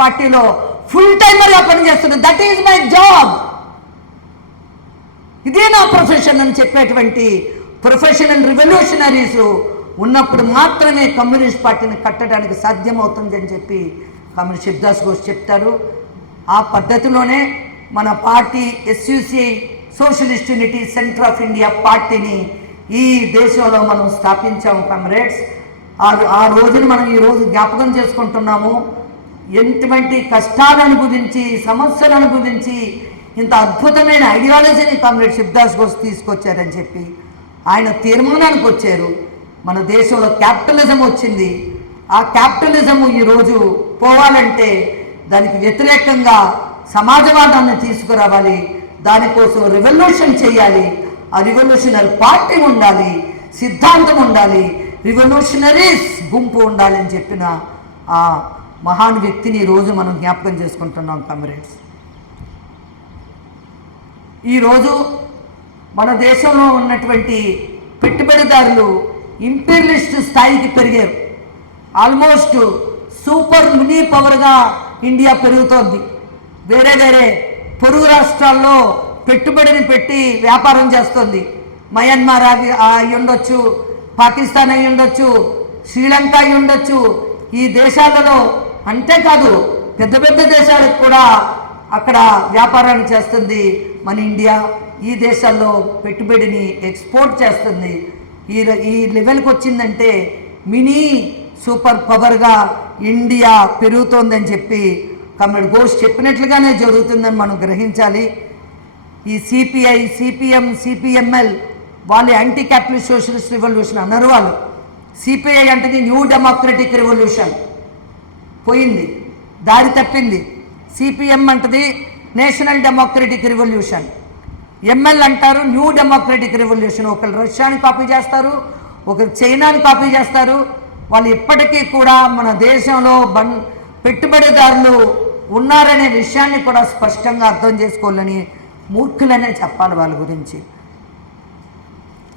పార్టీలో ఫుల్ టైమర్గా పనిచేస్తున్నాను, దట్ ఈజ్ మై జాబ్, ఇదే నా ప్రొఫెషన్ అని చెప్పేటువంటి ప్రొఫెషనల్ రెవల్యూషనరీస్ ఉన్నప్పుడు మాత్రమే కమ్యూనిస్ట్ పార్టీని కట్టడానికి సాధ్యమవుతుంది అని చెప్పి కమ్యూనిస్ట్ శివదాస్ ఘోష్ చెప్తారు. ఆ పద్ధతిలోనే మన party SUCI, socialist unity centre of India పార్టీని ఈ దేశంలో మనం స్థాపించాము కమ్రేడ్స్. ఆ రోజుని మనం ఈరోజు జ్ఞాపకం చేసుకుంటున్నాము. ఎటువంటి కష్టాలు అనుభవించి, సమస్యలు అనుభవించి ఇంత అద్భుతమైన ఐడియాలజీని కమ్రేడ్ శివదాస్ ఘోష్ తీసుకొచ్చారని చెప్పి ఆయన తీర్మానానికి వచ్చారు. మన దేశంలో క్యాపిటలిజం వచ్చింది, ఆ క్యాపిటలిజము ఈరోజు పోవాలంటే దానికి వ్యతిరేకంగా సమాజవాదాన్ని తీసుకురావాలి, దానికోసం రెవల్యూషన్ చేయాలి, ఆ రివల్యూషనరీ పార్టీ ఉండాలి, సిద్ధాంతం ఉండాలి, రివల్యూషనరీస్ గుంపు ఉండాలి అని చెప్పిన ఆ మహాన్ వ్యక్తిని ఈరోజు మనం జ్ఞాపకం చేసుకుంటున్నాం కమ్రేడ్స్. ఈరోజు మన దేశంలో ఉన్నటువంటి పెట్టుబడిదారులు ఇంపీరియలిస్ట్ స్థాయికి పెరిగారు. ఆల్మోస్ట్ సూపర్ మినీ పవర్గా ఇండియా పెరుగుతోంది. వేరే వేరే పొరుగు రాష్ట్రాల్లో పెట్టుబడిని పెట్టి వ్యాపారం చేస్తుంది. మయన్మార్ అయి ఉండొచ్చు, పాకిస్తాన్ అయి ఉండొచ్చు, శ్రీలంక అయి ఉండొచ్చు. ఈ దేశాలలో అంతేకాదు పెద్ద పెద్ద దేశాలకు కూడా అక్కడ వ్యాపారాన్ని చేస్తుంది మన ఇండియా. ఈ దేశాల్లో పెట్టుబడిని ఎక్స్పోర్ట్ చేస్తుంది. ఈ లెవెల్కి వచ్చిందంటే మినీ సూపర్ పవర్గా ఇండియా పెరుగుతోందని చెప్పి కమ్రేడ్ ఘోష్ చెప్పినట్లుగానే జరుగుతుందని మనం గ్రహించాలి. ఈ సిపిఐ, సిపిఎం, సిపిఎంఎల్ వాళ్ళు యాంటీ క్యాపిటలిస్ట్ సోషలిస్ట్ రివల్యూషన్ అన్నారు. వాళ్ళు సిపిఐ అంటే న్యూ డెమోక్రటిక్ రివల్యూషన్ పోయింది, దారి తప్పింది. సిపిఎం అంటది నేషనల్ డెమోక్రటిక్ రివల్యూషన్, ఎంఎల్ అంటారు న్యూ డెమోక్రటిక్ రివల్యూషన్. ఒకరు రష్యాని కాపీ చేస్తారు, ఒకరు చైనాని కాపీ చేస్తారు. వాళ్ళు ఇప్పటికీ కూడా మన దేశంలో పెట్టుబడిదారులు ఉన్నారనే విషయాన్ని కూడా స్పష్టంగా అర్థం చేసుకోవాలని మూర్ఖులనే చెప్పాలి వాళ్ళ గురించి.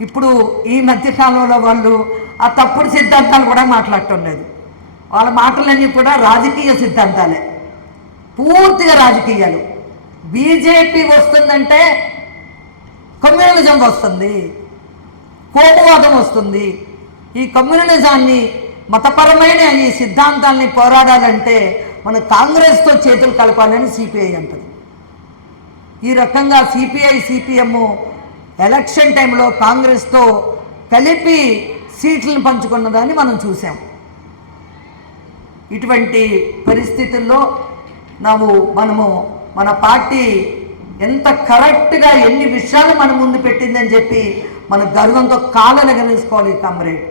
ఇప్పుడు ఈ మధ్యకాలంలో వాళ్ళు ఆ తప్పుడు సిద్ధాంతాలు కూడా మాట్లాడటం లేదు. వాళ్ళ మాటలన్నీ కూడా రాజకీయ సిద్ధాంతాలే, పూర్తిగా రాజకీయాలు. బీజేపీ వస్తుందంటే కమ్యూనలిజం వస్తుంది, కోమువాదం వస్తుంది. ఈ కమ్యూనలిజాన్ని, మతపరమైన ఈ సిద్ధాంతాల్ని పోరాడాలంటే మన కాంగ్రెస్తో చేతులు కలపాలని సిపిఐ అంటుంది. ఈ రకంగా సిపిఐ, సిపిఎం ఎలక్షన్ టైంలో కాంగ్రెస్తో కలిపి సీట్లను పంచుకున్నదాన్ని మనం చూసాం. ఇటువంటి పరిస్థితుల్లో మనము మన పార్టీ ఎంత కరెక్ట్గా ఎన్ని విషయాలు మన ముందు పెట్టిందని చెప్పి మన గర్వంతో కాళ్ళను గెలుచుకోవాలి కామ్రేడ్.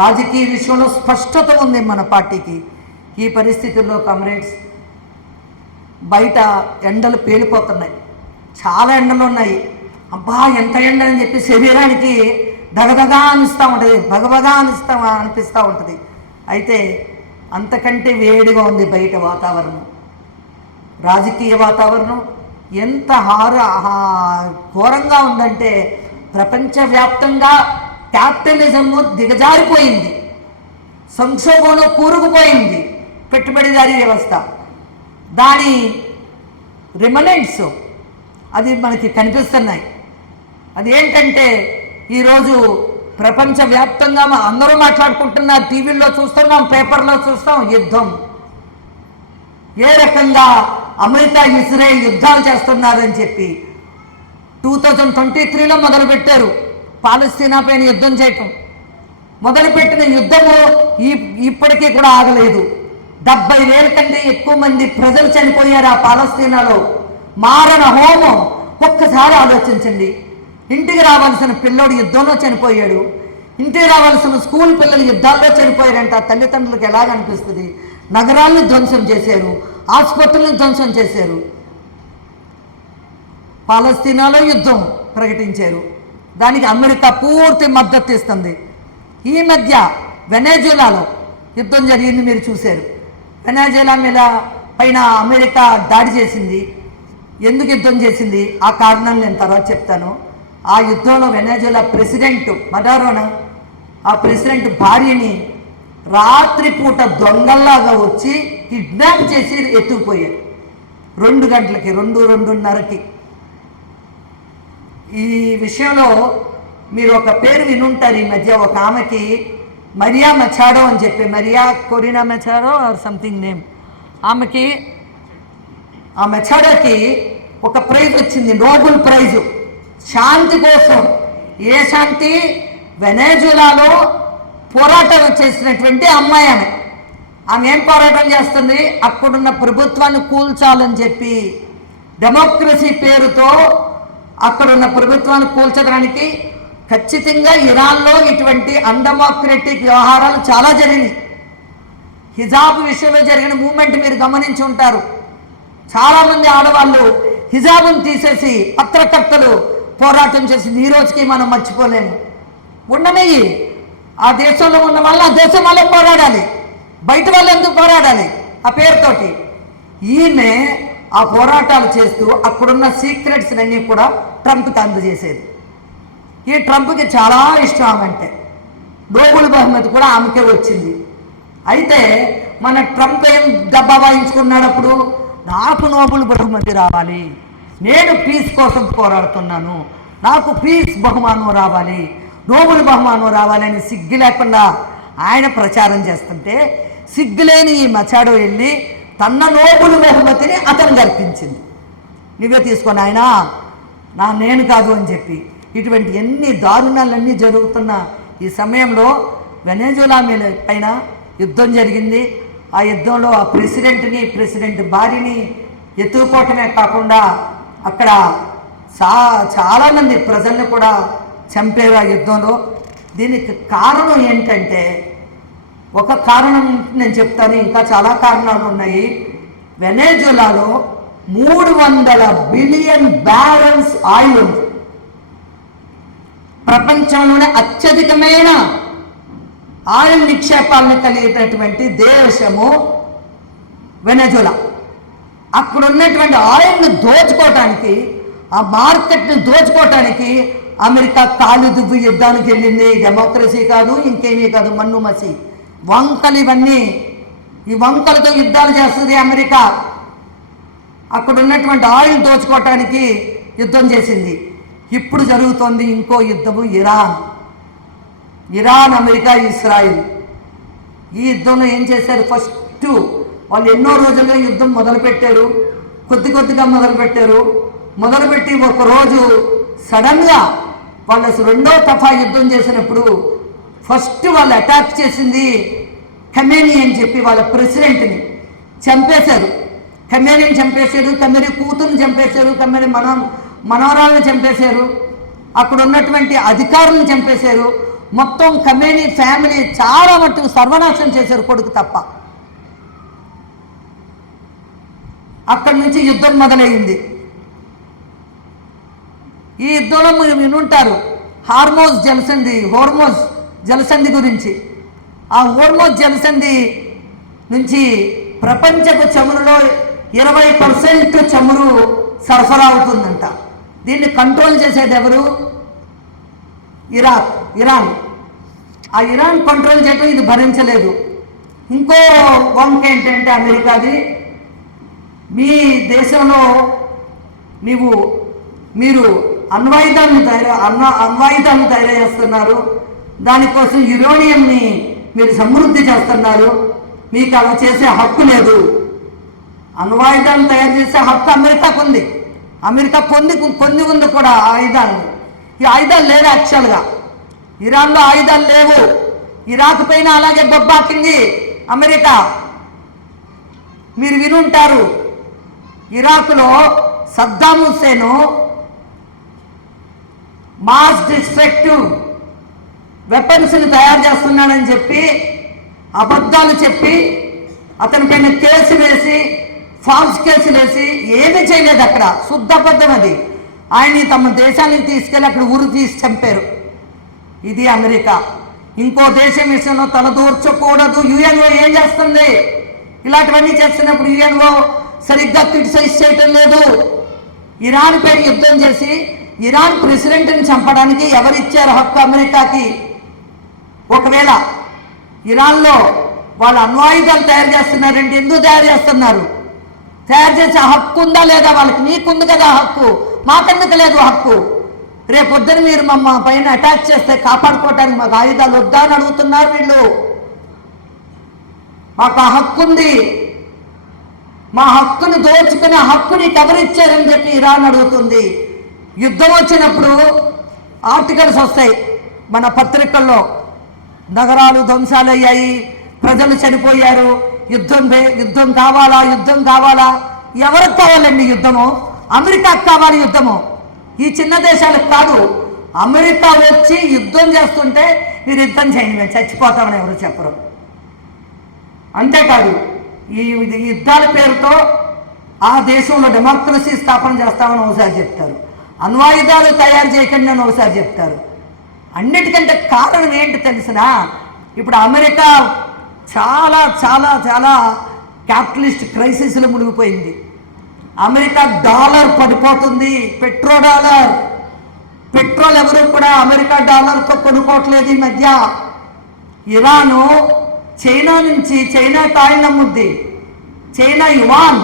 రాజకీయ విషయంలో స్పష్టత ఉంది మన పార్టీకి. ఈ పరిస్థితుల్లో కామ్రేడ్స్ బయట ఎండలు పేలిపోతున్నాయి, చాలా ఎండలు ఉన్నాయి. అబ్బా ఎంత ఎండ అని చెప్పి శరీరానికి దగదగా అనిస్తూ ఉంటుంది, భగభగా అనిపిస్తూ ఉంటుంది. అయితే అంతకంటే వేడిగా ఉంది బయట వాతావరణం. రాజకీయ వాతావరణం ఎంత ఘోరంగా ఉందంటే ప్రపంచవ్యాప్తంగా క్యాపిటలిజం దిగజారిపోయింది, సంక్షోభంలో కూరుకుపోయింది పెట్టుబడిదారీ వ్యవస్థ. దాని రిమనెంట్స్ అది మనకి కనిపిస్తున్నాయి. అది ఏంటంటే ఈరోజు ప్రపంచవ్యాప్తంగా అందరూ మాట్లాడుకుంటున్నారు, టీవీల్లో చూస్తున్నాం, పేపర్లో చూస్తాం. యుద్ధం ఏ రకంగా అమెరికా, ఇజ్రాయెల్ యుద్ధాలు చేస్తున్నారని చెప్పి 2023లో మొదలుపెట్టారు పాలస్తీనా పైన యుద్ధం చేయటం. మొదలుపెట్టిన యుద్ధము ఇప్పటికీ కూడా ఆగలేదు. 70,000 కంటే ఎక్కువ మంది ప్రజలు చనిపోయారు ఆ పాలస్తీనాలో. మారణ హోమం. ఒక్కసారి ఆలోచించండి, ఇంటికి రావాల్సిన పిల్లోడు యుద్ధంలో చనిపోయాడు, ఇంటికి రావాల్సిన స్కూల్ పిల్లలు యుద్ధాల్లో చనిపోయారంట. తల్లిదండ్రులకు ఎలాగనిపిస్తుంది? నగరాలను ధ్వంసం చేశారు, ఆసుపత్రులను ధ్వంసం చేశారు. పాలస్తీనాలో యుద్ధం ప్రకటించారు, దానికి అమెరికా పూర్తి మద్దతు ఇస్తుంది. ఈ మధ్య వెనెజులాలో యుద్ధం జరిగింది, మీరు చూశారు. వెనెజులా మీద పైన అమెరికా దాడి చేసింది. ఎందుకు యుద్ధం చేసింది ఆ కారణాలు నేను తర్వాత చెప్తాను. ఆ యుద్ధంలో వెనెజులా ప్రెసిడెంట్ మడారోనా, ఆ ప్రెసిడెంట్ భార్యని రాత్రిపూట దొంగల్లాగా వచ్చి కిడ్నాప్ చేసి ఎత్తుకుపోయారు 2 గంటలకి, 2:30కి. ఈ విషయంలో మీరు ఒక పేరు వినుంటారు. ఈ మధ్య ఒక ఆమెకి మరియా మెచాడో అని చెప్పి, Maria Corina Machado or something name, ఆమెకి, ఆ మెచాడోకి ఒక ప్రైజ్ వచ్చింది, నోబెల్ ప్రైజు శాంతి కోసం. ఏ శాంతి? వెనెజులాలో పోరాటం చేసినటువంటి అమ్మాయి ఆమె. ఆమె ఏం పోరాటం చేస్తుంది? అక్కడున్న ప్రభుత్వాన్ని కూల్చాలని చెప్పి, డెమోక్రసీ పేరుతో అక్కడున్న ప్రభుత్వాన్ని కూల్చడానికి. ఖచ్చితంగా ఇరాన్లో ఇటువంటి అన్డెమోక్రటిక్ వ్యవహారాలు చాలా జరిగినాయి. హిజాబ్ విషయంలో జరిగిన మూమెంట్ మీరు గమనించి ఉంటారు. చాలామంది ఆడవాళ్ళు హిజాబును తీసేసి పత్రకర్తలు పోరాటం చేసింది. ఈ రోజుకి మనం మర్చిపోలేము. ఉండమయ్యి ఆ దేశంలో ఉన్న వాళ్ళు ఆ దేశం వాళ్ళే పోరాడాలి, బయట వాళ్ళు ఎందుకు పోరాడాలి ఆ పేరుతోటి? ఈమె ఆ పోరాటాలు చేస్తూ అక్కడున్న సీక్రెట్స్ అన్నీ కూడా ట్రంప్కి అందజేసేది. ఈ ట్రంప్కి చాలా ఇష్టం ఆమె, నోబెల్ బహుమతి కూడా ఆమెకే వచ్చింది. అయితే మన ట్రంప్ ఏం డబ్బా వాయించుకున్నాడు అప్పుడు, నాకు నోబెల్ బహుమతి రావాలి, నేను పీస్ కోసం పోరాడుతున్నాను, నాకు పీస్ బహుమానం రావాలి, నోబెల్ బహుమానం రావాలని సిగ్గు లేకుండా ఆయన ప్రచారం చేస్తుంటే, సిగ్గులేని ఈ మచాడో వెళ్ళి తన నోబెల్ బహుమతిని అతనికి అర్పించింది. నువ్వే తీసుకొని ఆయన నేను కాదు అని చెప్పి. ఇటువంటి ఎన్ని దారుణాలన్నీ జరుగుతున్న ఈ సమయంలో వెనెజులా పైన యుద్ధం జరిగింది. ఆ యుద్ధంలో ఆ ప్రెసిడెంట్ భార్యని ఎత్తుకుపోవటమే కాకుండా అక్కడ చాలామంది ప్రజల్ని కూడా చంపారు ఆ యుద్ధంలో. దీనికి కారణం ఏంటంటే, ఒక కారణం నేను చెప్తాను, ఇంకా చాలా కారణాలు ఉన్నాయి. వెనెజులాలో 300 బిలియన్ బ్యారెల్స్ ఆయిల్ ఉంది. ప్రపంచంలోనే అత్యధికమైన ఆయిల్ నిక్షేపాలను కలిగినటువంటి దేశము వెనెజులా. అక్కడ ఉన్నటువంటి ఆయిల్ని దోచుకోవటానికి, ఆ మార్కెట్ని దోచుకోవటానికి అమెరికా కాలు దువ్వు యుద్ధానికి వెళ్ళింది. డెమోక్రసీ కాదు, ఇంకేమీ కాదు, మన్ను మసి వంకలు ఇవన్నీ. ఈ వంకలతో యుద్ధాలు చేస్తుంది అమెరికా. అక్కడ ఉన్నటువంటి ఆయిల్ దోచుకోవటానికి యుద్ధం చేసింది. ఇప్పుడు జరుగుతోంది ఇంకో యుద్ధము, ఇరాన్, అమెరికా, ఇస్రాయిల్. ఈ యుద్ధంలో ఏం చేశారు, ఫస్ట్ వాళ్ళు ఎన్నో రోజుల్లో యుద్ధం మొదలుపెట్టారు, కొద్దిగా మొదలుపెట్టి ఒకరోజు సడన్గా వాళ్ళు రెండో దఫా యుద్ధం చేసినప్పుడు ఫస్ట్ వాళ్ళు అటాక్ చేసింది ఖమేనీ అని చెప్పి వాళ్ళ ప్రెసిడెంట్ని చంపేశారు. ఖమేనీని చంపేశారు, ఖమేనీ కూతుర్ని చంపేశారు, ఖమేనీ మనవరాలను చంపేశారు, అక్కడ ఉన్నటువంటి అధికారులను చంపేశారు. మొత్తం ఖమేనీ ఫ్యామిలీ చాలా మట్టుకు సర్వనాశనం చేశారు, కొడుకు తప్ప. అక్కడి నుంచి యుద్ధం మొదలైంది. ఈ యుద్ధంలో మీరు వినుంటారు హార్మోజ్ జలసంధి గురించి. ఆ హోర్మోజ్ జలసంధి నుంచి ప్రపంచపు చమురులో 20% చమురు సరఫరా అవుతుందంట. దీన్ని కంట్రోల్ చేసేది ఎవరు, ఇరాన్. ఆ ఇరాన్ కంట్రోల్ చేయడం ఇది భరించలేదు. ఇంకో వంక ఏంటంటే అమెరికాది, మీ దేశంలో మీరు అణ్వాయుధాలను తయారు చేస్తున్నారు, దానికోసం యురేనియంని మీరు సమృద్ధి చేస్తున్నారు, మీకు అలా చేసే హక్కు లేదు. అణ్వాయుధాలను తయారు చేసే హక్కు అమెరికాకు ఉంది. అమెరికా పొంది ఉంది కూడా ఆ ఆయుధాలను. ఈ ఆయుధాలు లేవు యాక్చువల్గా, ఇరాన్లో ఆయుధాలు లేవు. ఇరాక్ పైన అలాగే బొబ్బాకింది అమెరికా. మీరు వినుంటారు, ఇరాక్లో సద్దాం హుస్సేను మాస్ డిస్ట్రక్టివ్ వెపన్స్ని తయారు చేస్తున్నాడని చెప్పి అబద్ధాలు చెప్పి అతనిపైన కేసు వేసి, ఫాల్స్ కేసులు వేసి ఏమీ చేయలేదు. అక్కడ శుద్ధ అబద్ధం అది. ఆయన్ని తమ దేశానికి తీసుకెళ్ళి అక్కడ ఉరి తీసి చంపారు. ఇది అమెరికా. ఇంకో దేశం విషయంలో తలదూర్చకూడదు. యుఎన్ఓ ఏం చేస్తుంది, ఇలాంటివన్నీ చేస్తున్నప్పుడు యుఎన్ఓ సరిగ్గా క్రిటిసైజ్ చేయటం లేదు. ఇరాన్ పై యుద్ధం చేసి ఇరాన్ ప్రెసిడెంట్ని చంపడానికి ఎవరిచ్చారు హక్కు అమెరికాకి? ఒకవేళ ఇరాన్లో వాళ్ళు అణ్వాయుధాలు తయారు చేస్తున్నారంటే ఎందుకు తయారు చేస్తున్నారు? తయారు చేసే హక్కు ఉందా లేదా వాళ్ళకి? నీకుంది కదా హక్కు, మాకెందుకు లేదు హక్కు? రేపొద్దున మీరు మా పైన అటాక్ చేస్తే కాపాడుకోవటానికి మాకు ఆయుధాలు వద్దా అని అడుగుతున్నారు వీళ్ళు. మాకు ఆ హక్కు ఉంది, మా హక్కుని దోచుకునే హక్కు నీకు ఎవరిచ్చారని చెప్పి ఇరాన్ అడుగుతుంది. యుద్ధం వచ్చినప్పుడు ఆర్టికల్స్ వస్తాయి మన పత్రికల్లో, నగరాలు ధ్వంసాలయ్యాయి, ప్రజలు చనిపోయారు, యుద్ధం కావాలా? ఎవరికి కావాలండి యుద్ధము? అమెరికాకు కావాలి యుద్ధము, ఈ చిన్న దేశాలకు కాదు. అమెరికా వచ్చి యుద్ధం చేస్తుంటే మీరు యుద్ధం చేయండి, మేము చచ్చిపోతామని ఎవరు చెప్పరు. అంతేకాదు ఈ యుద్ధాల పేరుతో ఆ దేశంలో డెమోక్రసీ స్థాపన చేస్తామని ఒకసారి చెప్తారు, అణ్వాయుధాలు తయారు చేయకండి అని ఒకసారి చెప్తారు. అన్నిటికంటే కారణం ఏంటి తెలిసినా, ఇప్పుడు అమెరికా చాలా చాలా చాలా క్యాపిటలిస్ట్ క్రైసిస్లో మునిగిపోయింది. అమెరికా డాలర్ పడిపోతుంది, పెట్రోల్ ఎవరు కూడా అమెరికా డాలర్తో కొనుక్కోవట్లేదు ఈ మధ్య. ఇరాను చైనా నుంచి చైనా కాయిన్ నమ్ముద్ది, చైనా యువాన్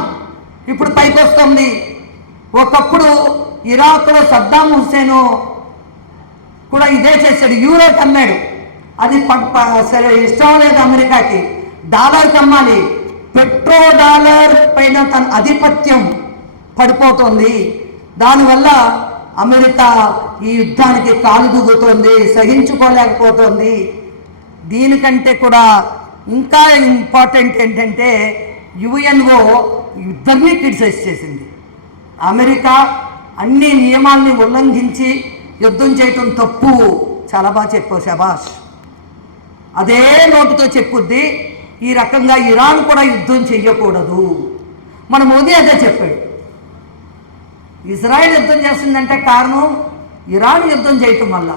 ఇప్పుడు పైకి వస్తుంది. ఒకప్పుడు ఇరాక్లో సద్దాం హుస్సేను కూడా ఇదే చేశాడు, యూరోకి అమ్మాడు. అది సరే ఇష్టం లేదు అమెరికాకి, డాలర్కి అమ్మాలి. డాలర్ పైన తన ఆధిపత్యం పడిపోతుంది. దానివల్ల అమెరికా ఈ యుద్ధానికి కాలు దుగ్గుతోంది, సహించుకోలేకపోతుంది. దీనికంటే కూడా ఇంకా ఇంపార్టెంట్ ఏంటంటే యుఎన్ఓ ఇద్దరినీ క్రిటిసైజ్ చేసింది. అమెరికా అన్ని నియమాల్ని ఉల్లంఘించి యుద్ధం చేయటం తప్పు. చాలా బాగా చెప్పావు, శబాష్. అదే నోటుతో చెప్పుద్ది ఈ రకంగా ఇరాన్ కూడా యుద్ధం చెయ్యకూడదు. మన మోదీ అదే చెప్పాడు. ఇజ్రాయెల్ యుద్ధం చేస్తుందంటే కారణం ఇరాన్ యుద్ధం చేయటం వల్ల.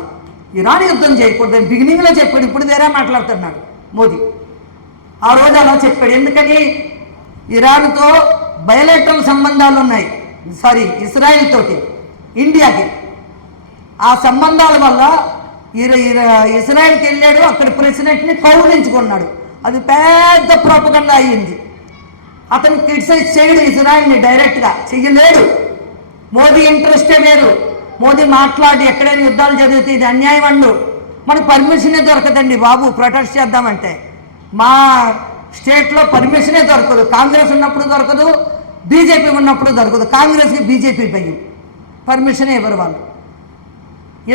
ఇరాన్ యుద్ధం చేయకూడదు బిగినింగ్లో చెప్పాడు, ఇప్పుడు వేరే మాట్లాడుతున్నాడు మోదీ. ఆ రోజు అలా చెప్పాడు. ఎందుకని? ఇరాన్తో బయలేటరల్ సంబంధాలు ఉన్నాయి, ఇజ్రాయెల్ తోటి ఇండియాకి. ఆ సంబంధాల వల్ల ఇజ్రాయెల్కి వెళ్ళాడు, అక్కడ ప్రెసిడెంట్ని కౌలించుకున్నాడు. అది పెద్ద ప్రోపగండా అయ్యింది. అతను క్రిటిసైజ్ చేయడు ఇజ్రాయెల్ని, డైరెక్ట్గా చెయ్యలేడు. మోదీ ఇంట్రెస్టే వేరు. మోదీ మాట్లాడి ఎక్కడైనా యుద్ధాలు జరిగితే ఇది అన్యాయం అండు, మనకు పర్మిషనే దొరకదండి బాబు ప్రొటెస్ట్ చేద్దామంటే. మా స్టేట్లో పర్మిషనే దొరకదు. కాంగ్రెస్ ఉన్నప్పుడు దొరకదు, బీజేపీ ఉన్నప్పుడు దొరకదు. కాంగ్రెస్కి బీజేపీ భయం, పర్మిషనే ఇవ్వరు వాళ్ళు.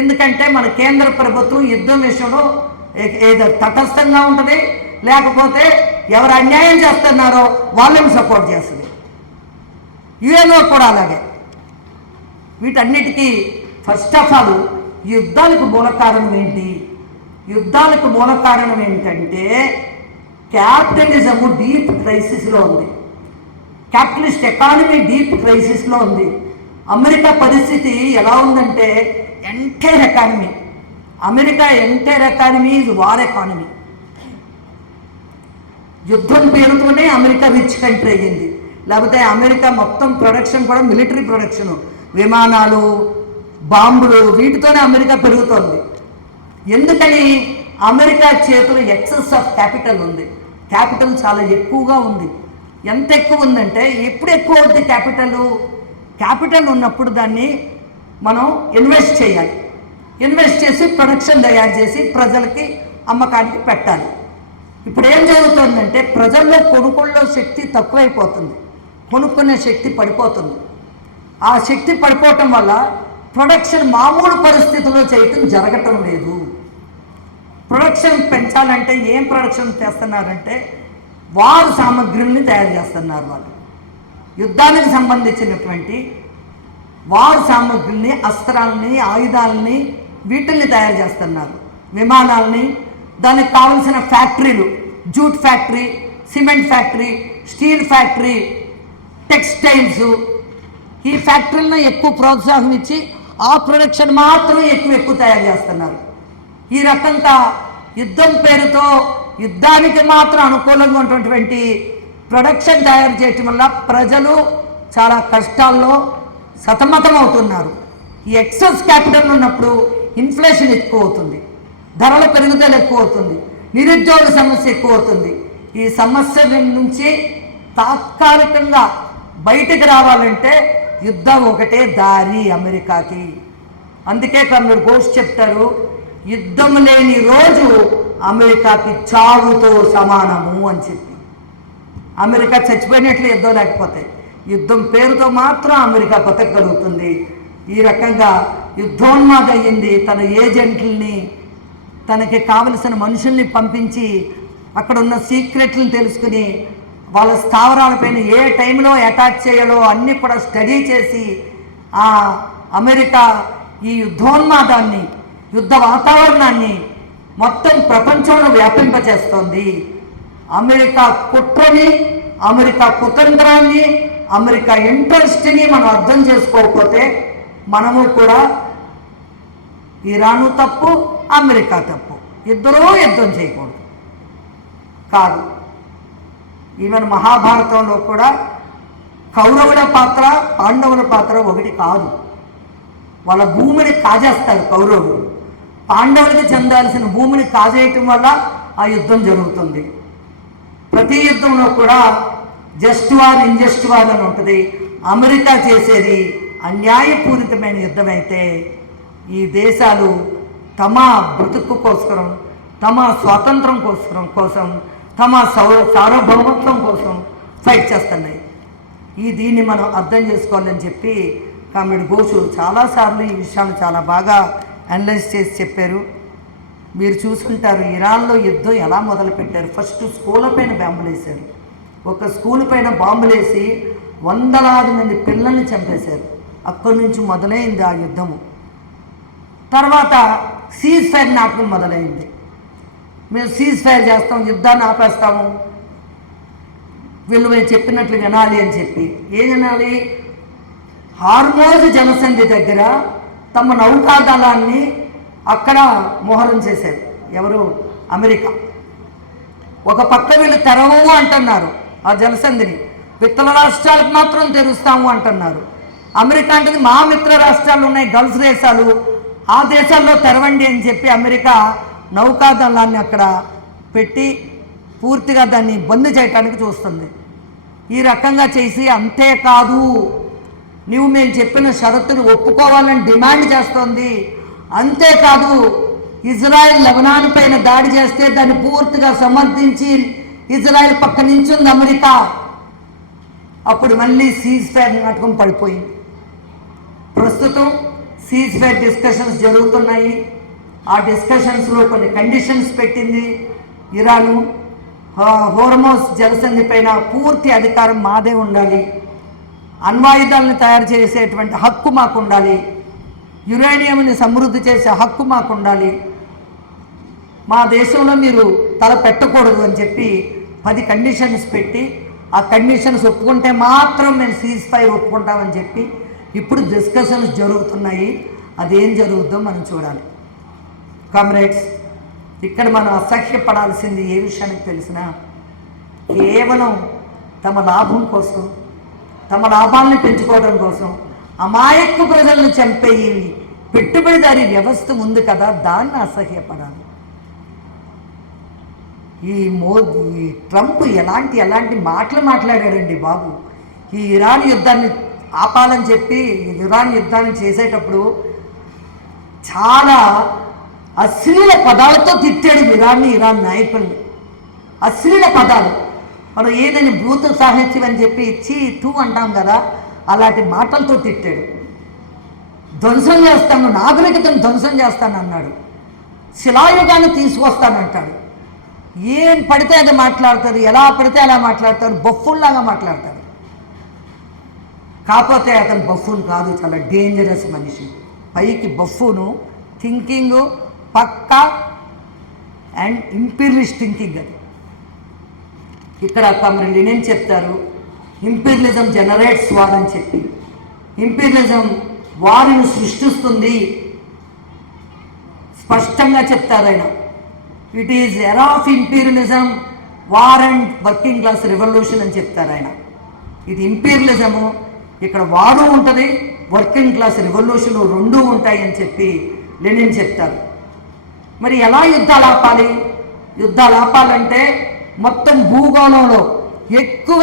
ఎందుకంటే మన కేంద్ర ప్రభుత్వం యుద్ధం విషయంలో ఏదో తటస్థంగా ఉంటుంది, లేకపోతే ఎవరు అన్యాయం చేస్తున్నారో వాళ్ళని సపోర్ట్ చేస్తుంది. యుఎన్ఓ కూడా అలాగే. వీటన్నిటికీ ఫస్ట్ ఆఫ్ ఆల్ యుద్ధాలకు మూల కారణం ఏంటి? యుద్ధాలకు మూల కారణం ఏంటంటే క్యాపిటలిజము డీప్ క్రైసిస్లో ఉంది. క్యాపిటలిస్ట్ ఎకానమీ డీప్ క్రైసిస్లో ఉంది. అమెరికా పరిస్థితి ఎలా ఉందంటే entire economy, America entire economy is war economy. యుద్ధం పేరుతోనే అమెరికా రిచ్ కంట్రీ అయ్యింది. లేకపోతే అమెరికా మొత్తం ప్రొడక్షన్ కూడా మిలిటరీ ప్రొడక్షను, విమానాలు, బాంబులు, వీటితోనే అమెరికా పెరుగుతోంది. ఎందుకని? అమెరికా చేతులు ఎక్సెస్ ఆఫ్ క్యాపిటల్ ఉంది. క్యాపిటల్ చాలా ఎక్కువగా ఉంది. ఎంత ఎక్కువ ఉందంటే ఎప్పుడు ఎక్కువ అవుతుంది క్యాపిటల్ ఉన్నప్పుడు దాన్ని మనం ఇన్వెస్ట్ చేయాలి. ఇన్వెస్ట్ చేసి ప్రొడక్షన్ తయారు చేసి ప్రజలకి అమ్మకానికి పెట్టాలి. ఇప్పుడు ఏం జరుగుతుందంటే ప్రజల్లో కొనుగోళ్ళ శక్తి తక్కువైపోతుంది, కొనుక్కునే శక్తి పడిపోతుంది. ఆ శక్తి పడిపోవటం వల్ల ప్రొడక్షన్ మామూలు పరిస్థితుల్లో చేయటం జరగటం లేదు. ప్రొడక్షన్ పెంచాలంటే ఏం ప్రొడక్షన్ చేస్తున్నారంటే వారు సామగ్రిని తయారు చేస్తున్నారు. వాళ్ళు యుద్ధానికి సంబంధించినటువంటి వారు సామగ్రిని, అస్త్రాలని, ఆయుధాలని, వీటిల్ని తయారు చేస్తున్నారు. విమానాలని, దానికి కావలసిన ఫ్యాక్టరీలు, jute factory, cement factory, steel factory, textiles, ఈ ఫ్యాక్టరీలను ఎక్కువ ప్రోత్సాహం ఇచ్చి ఆ ప్రొడక్షన్ మాత్రం ఎక్కువ తయారు చేస్తున్నారు. ఈ రకంగా యుద్ధం పేరుతో యుద్ధానికి మాత్రం అనుకూలంగా ఉన్నటువంటి ప్రొడక్షన్ తయారు చేయటం వల్ల ప్రజలు చాలా కష్టాల్లో సతమతం అవుతున్నారు. ఈ ఎక్సెస్ క్యాపిటల్ ఉన్నప్పుడు ఇన్ఫ్లేషన్ ఎక్కువ అవుతుంది, ధరల పెరుగుదల ఎక్కువ అవుతుంది, నిరుద్యోగ సమస్య ఎక్కువ అవుతుంది. ఈ సమస్య నుంచి తాత్కాలికంగా బయటకు రావాలంటే యుద్ధం ఒకటే దారి అమెరికాకి. అందుకే కర్నూలు ఘోష్ చెప్తారు, యుద్ధం లేని రోజు అమెరికాకి చావుతో సమానము అని చెప్పి. అమెరికా చచ్చిపోయినట్లు యుద్ధం లేకపోతే, యుద్ధం పేరుతో మాత్రం అమెరికా బతకగలుగుతుంది. ఈ రకంగా యుద్ధోన్మాద అయ్యింది. తన ఏజెంట్లని, తనకి కావలసిన మనుషుల్ని పంపించి అక్కడ ఉన్న సీక్రెట్లను తెలుసుకుని వాళ్ళ స్థావరాలపైన ఏ టైంలో అటాక్ చేయాలో అన్నీ కూడా స్టడీ చేసి ఆ అమెరికా ఈ యుద్ధోన్మాదాన్ని, యుద్ధ వాతావరణాన్ని మొత్తం ప్రపంచంలో వ్యాపింపచేస్తోంది. అమెరికా కుట్రని, అమెరికా కుతంత్రాన్ని, అమెరికా ఇంట్రెస్ట్ని మనం అర్థం చేసుకోకపోతే మనము కూడా ఇరాను తప్పు, అమెరికా తప్పు, ఇద్దరూ యుద్ధం చేయకూడదు కాదు. ఈవెన్ మహాభారతంలో కూడా కౌరవుల పాత్ర పాండవుల పాత్ర ఒకటి కాదు. వాళ్ళ భూమిని కాజేస్తారు కౌరవులు. పాండవులకు చెందాల్సిన భూమిని కాజేయటం వల్ల ఆ యుద్ధం జరుగుతుంది. ప్రతి యుద్ధంలో కూడా జస్ట్ వార్ ఇంజస్ట్ వార్ అని ఉంటుంది. అమెరికా చేసేది అన్యాయపూరితమైన యుద్ధం అయితే ఈ దేశాలు తమ బ్రతుకు కోసం, తమ స్వాతంత్రం కోసం తమ సార్వభౌమత్వం కోసం ఫైట్ చేస్తున్నాయి. దీన్ని మనం అర్థం చేసుకోవాలని చెప్పి కామ్రేడ్ ఘోష్ చాలాసార్లు ఈ విషయాలు చాలా బాగా అనలైజ్ చేసి చెప్పారు. మీరు చూసుకుంటారు ఇరాన్లో యుద్ధం ఎలా మొదలుపెట్టారు. ఫస్ట్ స్కూళ్ళ పైన బాంబులు వేశారు. ఒక స్కూల్ పైన బాంబులు వేసి వందలాది మంది పిల్లల్ని చంపేశారు. అక్కడి నుంచి మొదలైంది ఆ యుద్ధము. తర్వాత సీజ్ ఫైర్ నాటకం మొదలైంది. మేము సీజ్ ఫైర్ చేస్తాం, యుద్ధాన్ని ఆపేస్తాము, వీళ్ళు మేము చెప్పినట్లు వినాలి అని చెప్పి. ఏం వినాలి? హార్మోజ్ జలసంధి దగ్గర తమ నౌకాదళాన్ని అక్కడ మోహరం చేశారు. ఎవరు? అమెరికా. ఒక పక్క వీళ్ళు తెరవము అంటున్నారు ఆ జలసంధిని, మిత్ర రాష్ట్రాలకు మాత్రం తెరుస్తాము అంటున్నారు. అమెరికా అంటే మా మిత్ర రాష్ట్రాలు ఉన్నాయి, గల్ఫ్ దేశాలు, ఆ దేశాల్లో తెరవండి అని చెప్పి అమెరికా నౌకాదళాన్ని అక్కడ పెట్టి పూర్తిగా దాన్ని బంద్ చేయడానికి చూస్తుంది. ఈ రకంగా చేసి అంతేకాదు నువ్వు మేము చెప్పిన షరతులు ఒప్పుకోవాలని డిమాండ్ చేస్తోంది. అంతేకాదు ఇజ్రాయెల్ లెబనాన్ పైన దాడి చేస్తే దాన్ని పూర్తిగా సమర్థించి ఇజ్రాయెల్ పక్క నించుంది అమెరికా. అప్పుడు మళ్ళీ సీజ్ ఫైర్ నాటకం పడిపోయింది. ప్రస్తుతం సీజ్ ఫైర్ డిస్కషన్స్ జరుగుతున్నాయి. ఆ డిస్కషన్స్లో కొన్ని కండిషన్స్ పెట్టింది ఇరాను. హోర్మోజ్ జలసంధి పైన పూర్తి అధికారం మాదే ఉండాలి, అణ్వాయుధాలను తయారు చేసేటువంటి హక్కు మాకు ఉండాలి, యురేనియంని సమృద్ధి చేసే హక్కు మాకు ఉండాలి, మా దేశంలో మీరు తల పెట్టకూడదు అని చెప్పి 10 కండిషన్స్ పెట్టి ఆ కండిషన్స్ ఒప్పుకుంటే మాత్రం మేము సీజ్ ఫైర్ ఒప్పుకుంటామని చెప్పి ఇప్పుడు డిస్కషన్స్ జరుగుతున్నాయి. అదేం జరుగుతుందో మనం చూడాలి. కామ్రేడ్స్, ఇక్కడ మనం అసహ్యపడాల్సింది ఏ విషయానికి తెలిసినా కేవలం తమ లాభం కోసం, తమ లాభాలను పెంచుకోవడం కోసం అమాయక ప్రజలను చంపే ఈ పెట్టుబడిదారీ వ్యవస్థ ఉంది కదా, దాన్ని అసహ్యపడాలి. ఈ ట్రంప్ ఎలాంటి మాటలు మాట్లాడాడండి బాబు. ఈ ఇరాన్ యుద్ధాన్ని ఆపాలని చెప్పి ఇరాన్ యుద్ధాన్ని చేసేటప్పుడు చాలా అశ్లీల పదాలతో తిట్టాడు ఇరాన్ నాయకుల్ని. అశ్లీల పదాలు, మనం ఏదైనా బ్రూతు సాహిత్యం అని చెప్పి తూ అంటాం కదా, అలాంటి మాటలతో తిట్టాడు. ధ్వంసం చేస్తాను, నాగరికతను ధ్వంసం చేస్తాను అన్నాడు. శిలాయుగాన్ని తీసుకొస్తానంటాడు. ఏం పడితే అది మాట్లాడతారు, ఎలా పడితే అలా మాట్లాడతారు, బఫూన్లాగా మాట్లాడతారు. కాకపోతే అతను బఫూన్ కాదు, చాలా డేంజరస్ మనిషి. పైకి బఫూను, థింకింగ్ పక్కా అండ్ ఇంపీరియలిస్ట్ థింకింగ్. అది ఇక్కడ కామ్రేడ్ లెనిన్ చెప్తారు, ఇంపీరియలిజం జనరేట్స్ వార్ అని చెప్పి. ఇంపీరియలిజం వారిని సృష్టిస్తుంది స్పష్టంగా చెప్తారు ఆయన. It is era of imperialism, war and working class revolution అని చెప్తారు ఆయన. ఇది ఇంపీరియలిజము, ఇక్కడ వారు ఉంటుంది, వర్కింగ్ క్లాస్ రెవల్యూషన్ రెండూ ఉంటాయి అని చెప్పి లెనిన్ చెప్తారు. మరి ఎలా యుద్ధాలు ఆపాలి? యుద్ధాలు ఆపాలంటే మొత్తం భూగోళంలో ఎక్కువ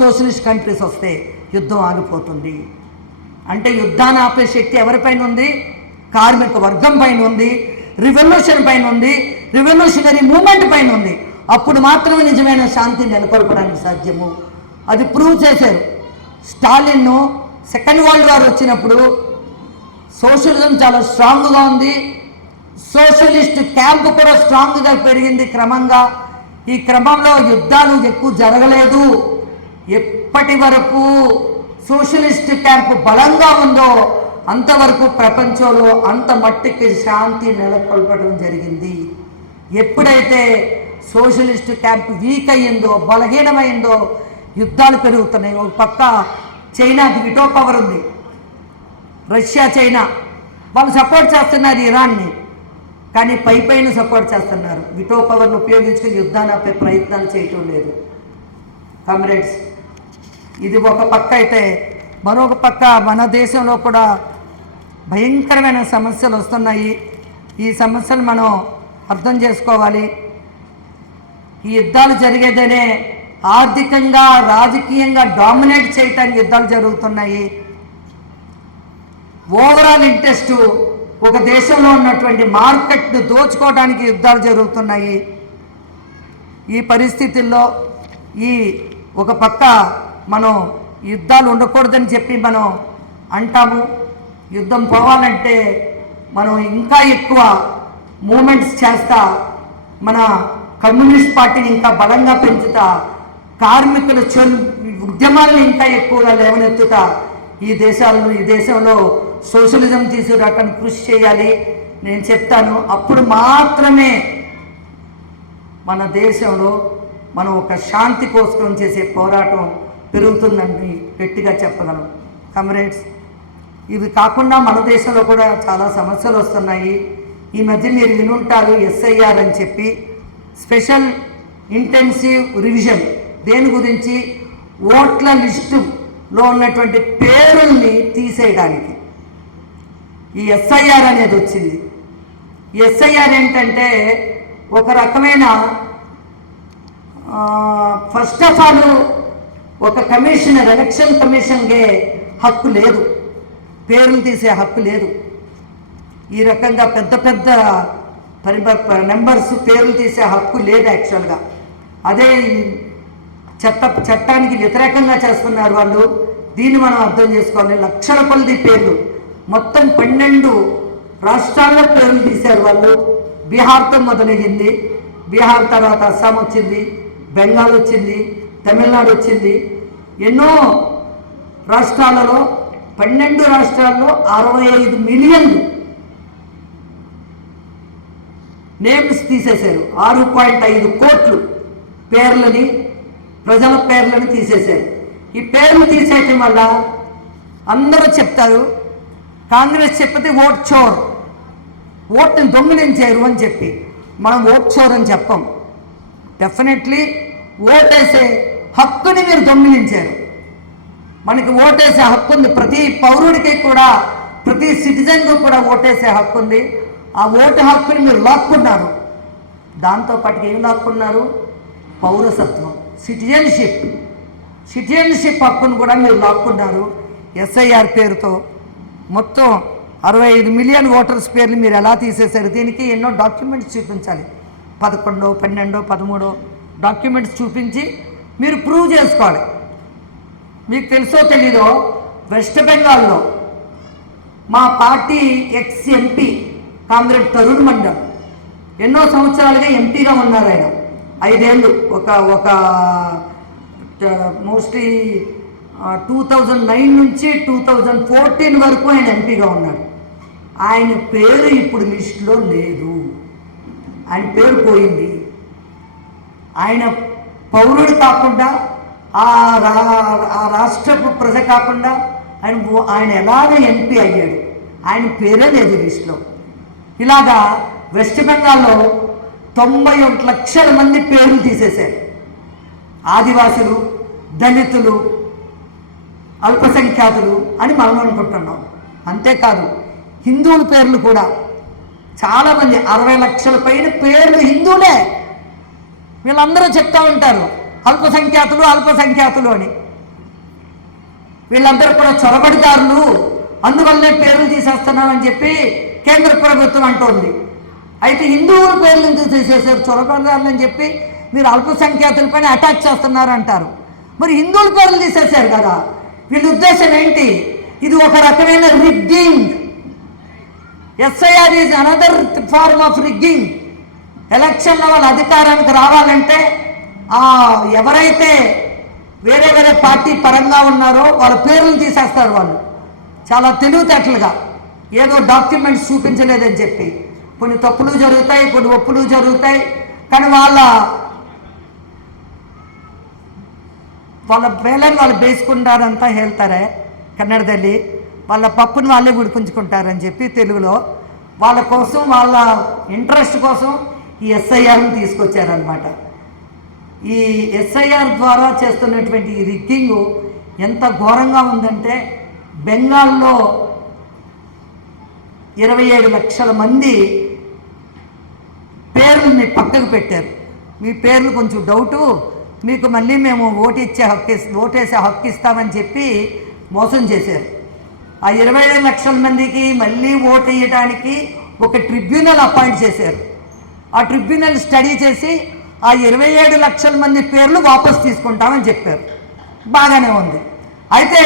సోషలిస్ట్ కంట్రీస్ వస్తే యుద్ధం ఆగిపోతుంది. అంటే యుద్ధాన్ని ఆపే శక్తి ఎవరిపైన ఉంది? కార్మిక వర్గం పైన ఉంది, రివల్యూషన్ పైన ఉంది, రివల్యూషనరీ మూమెంట్ పైన ఉంది. అప్పుడు మాత్రమే నిజమైన శాంతి నెలకొల్పడానికి సాధ్యము. అది ప్రూవ్ చేశారు. స్టాలిన్ సెకండ్ వరల్డ్ వార్ వచ్చినప్పుడు సోషలిజం చాలా స్ట్రాంగ్గా ఉంది, సోషలిస్ట్ క్యాంప్ కూడా స్ట్రాంగ్గా పెరిగింది క్రమంగా. ఈ క్రమంలో యుద్ధాలు ఎక్కువ జరగలేదు. ఎప్పటి వరకు సోషలిస్ట్ క్యాంప్ బలంగా ఉందో అంతవరకు ప్రపంచంలో అంత మట్టికి శాంతి నెలకొల్పడం జరిగింది. ఎప్పుడైతే సోషలిస్ట్ క్యాంప్ వీక్ అయ్యిందో, బలహీనమైందో యుద్ధాలు పెరుగుతున్నాయి. ఒక పక్క చైనాకి విటో పవర్ ఉంది, రష్యా చైనా వాళ్ళు సపోర్ట్ చేస్తున్నారు ఇరాన్ని, కానీ పైన సపోర్ట్ చేస్తున్నారు. విటో పవర్ను ఉపయోగించుకుని యుద్ధాన్ని ఆపే ప్రయత్నాలు చేయటం లేదు. కామ్రేడ్స్, ఇది ఒక పక్క అయితే, మరొక పక్క మన దేశంలో కూడా భయంకరమైన సమస్యలు వస్తున్నాయి. ఈ సమస్యలు మనం అర్థం చేసుకోవాలి. ఈ యుద్ధాలు జరిగేదనే ఆర్థికంగా రాజకీయంగా డామినేట్ చేయటానికి యుద్ధాలు జరుగుతున్నాయి. ఓవరాల్ ఇంట్రెస్ట్ ఒక దేశంలో ఉన్నటువంటి మార్కెట్ను దోచుకోవడానికి యుద్ధాలు జరుగుతున్నాయి. ఈ పరిస్థితుల్లో ఒక పక్క మనం యుద్ధాలు ఉండకూడదని చెప్పి మనం అంటాము. యుద్ధం పోవాలంటే మనం ఇంకా ఎక్కువ మూమెంట్స్ చేస్తా, మన కమ్యూనిస్ట్ పార్టీని ఇంకా బలంగా పెంచుతా, కార్మికుల ఉద్యమాలను ఇంకా ఎక్కువగా లేవనెత్తుతా ఈ దేశంలో సోషలిజం తీసుకురావడానికి కృషి చేయాలి. నేను చెప్తాను, అప్పుడు మాత్రమే మన దేశంలో మనం ఒక శాంతి కోసం చేసే పోరాటం పెరుగుతుందని గట్టిగా చెప్పగలం. కమ్రేడ్స్, ఇవి కాకుండా మన దేశంలో కూడా చాలా సమస్యలు వస్తున్నాయి. ఈ మధ్య మీరు వినుంటారు ఎస్ఐఆర్ అని చెప్పి, స్పెషల్ ఇంటెన్సివ్ రివిజన్. దేని గురించి? ఓట్ల లిస్టులో ఉన్నటువంటి పేరుల్ని తీసేయడానికి ఈ ఎస్ఐఆర్ అనేది వచ్చింది. ఎస్ఐఆర్ ఏంటంటే ఒక రకమైన ఫస్ట్ ఆఫ్ ఆల్ ఒక కమిషనర్, ఎలక్షన్ కమిషన్కే హక్కు లేదు, పేర్లు తీసే హక్కు లేదు. ఈ రకంగా పెద్ద పెద్ద నెంబర్స్ పేర్లు తీసే హక్కు లేదు యాక్చువల్గా. అదే చట్టానికి వ్యతిరేకంగా చేస్తున్నారు వాళ్ళు. దీన్ని మనం అర్థం చేసుకోవాలి. లక్షల కొలది పేర్లు, మొత్తం 12 రాష్ట్రాల్లో పేర్లు తీశారు వాళ్ళు. బీహార్తో మొదలయ్యింది, బీహార్ తర్వాత అస్సాం వచ్చింది, బెంగాల్ వచ్చింది, తమిళనాడు వచ్చింది. ఎన్నో రాష్ట్రాలలో 12 రాష్ట్రాల్లో 65 మిలియన్లు నేమ్స్ తీసేశారు. 6.5 కోట్లు పేర్లని, ప్రజల పేర్లను తీసేశారు. ఈ పేర్లు తీసేయటం వల్ల అందరూ చెప్తారు, కాంగ్రెస్ చెప్పితే ఓట్ చోర్, ఓట్ని దొంగిలించారు అని చెప్పి. మనం ఓట్ చోర్ అని చెప్పం. డెఫినెట్లీ ఓటేసే హక్కుని మీరు దొంగిలించారు. మనకి ఓటేసే హక్కు ఉంది, ప్రతి పౌరుడికి కూడా, ప్రతి సిటిజన్కు కూడా ఓటేసే హక్కు ఉంది. ఆ ఓటు హక్కుని మీరు లాక్కున్నారు. దాంతోపాటు ఏం లాక్కున్నారు? పౌరసత్వం, సిటిజన్షిప్ హక్కును కూడా మీరు లాక్కున్నారు ఎస్ఐఆర్ పేరుతో. మొత్తం 65 మిలియన్ ఓటర్స్ పేర్లు మీరు ఎలా తీసేశారు? దీనికి ఎన్నో డాక్యుమెంట్స్ చూపించాలి. 11, 12, 13 డాక్యుమెంట్స్ చూపించి మీరు ప్రూవ్ చేసుకోవాలి. మీకు తెలుసో తెలీదో, వెస్ట్ బెంగాల్లో మా party ex MP comrade Tarun mandal ఎన్నో సంవత్సరాలుగా ఎంపీగా ఉన్నారు. ఆయన 5 ఏళ్ళు, ఒక మోస్ట్లీ 2009 నుంచి 2014 వరకు ఆయన ఎంపీగా ఉన్నాడు. ఆయన పేరు ఇప్పుడు లిస్టులో లేదు, ఆయన పేరు పోయింది. ఆయన పౌరుడు కాకుండా, ఆ రాష్ట్రపు ప్రజ కాకుండా ఆయన ఎలాగ ఎంపీ అయ్యాడు? ఆయన పేరే లేదు లిస్టులో. ఇలాగా వెస్ట్ బెంగాల్లో 91 లక్షల మంది పేర్లు తీసేశారు. ఆదివాసులు, దళితులు, అల్పసంఖ్యాతులు అని మనం అనుకుంటున్నాం. అంతేకాదు హిందువుల పేర్లు కూడా చాలామంది, 60 లక్షల పైన పేర్లు హిందువులే. వీళ్ళందరూ చెప్తూ ఉంటారు అల్పసంఖ్యాతులు అని. వీళ్ళందరూ కూడా చొరబడిదారులు, అందువల్లనే పేర్లు తీసేస్తున్నామని చెప్పి కేంద్ర ప్రభుత్వం అంటోంది. అయితే హిందువుల పేర్లు ఎందుకు తీసేశారు? చొరబడిదారులు అని చెప్పి మీరు అల్పసంఖ్యాతులపైన అటాక్ చేస్తున్నారు అంటారు. మరి హిందువుల పేర్లు తీసేశారు కదా, వీళ్ళ ఉద్దేశం ఏంటి? ఇది ఒక రకమైన rigging. SIR is another form of rigging. ఎలక్షన్లో వాళ్ళ అధికారానికి రావాలంటే ఎవరైతే వేరే పార్టీ పరంగా ఉన్నారో వాళ్ళ పేర్లు తీసేస్తారు వాళ్ళు, చాలా తెలివితేటలుగా. ఏదో డాక్యుమెంట్స్ చూపించలేదని చెప్పి కొన్ని తప్పులు జరుగుతాయి, కొన్ని ఒప్పులు జరుగుతాయి. కానీ వాళ్ళ ಬೇಳೆನ వాళ్ళు ಬೇಯಿಸ್ಕೊಂಡಾರಂತ ಹೇಳ್ತಾರೆ కన్నడದಲ್ಲಿ. వాళ్ళ పప్పుని వాళ్ళే ఉడికించుకుంటారని చెప్పి తెలుగులో. వాళ్ళ కోసం, వాళ్ళ ఇంట్రెస్ట్ కోసం ఈ ఎస్ఐఆర్ని తీసుకొచ్చారనమాట. ఈ ఎస్ఐఆర్ ద్వారా చేస్తున్నటువంటి ఈ రిగ్గింగు ఎంత ఘోరంగా ఉందంటే బెంగాల్లో 27 లక్షల మంది పేర్లని పక్కకు పెట్టారు. మీ పేర్లు కొంచెం డౌటు, మీకు మళ్ళీ మేము ఓటేసే హక్కు ఇస్తామని చెప్పి మోసం చేశారు. ఆ 27 లక్షల మందికి మళ్ళీ ఓటు వేయడానికి ఒక ట్రిబ్యునల్ అపాయింట్ చేశారు. ఆ ట్రిబ్యునల్ స్టడీ చేసి ఆ 27 లక్షల మంది పేర్లు వాపసు తీసుకుంటామని చెప్పారు. బాగానే ఉంది. అయితే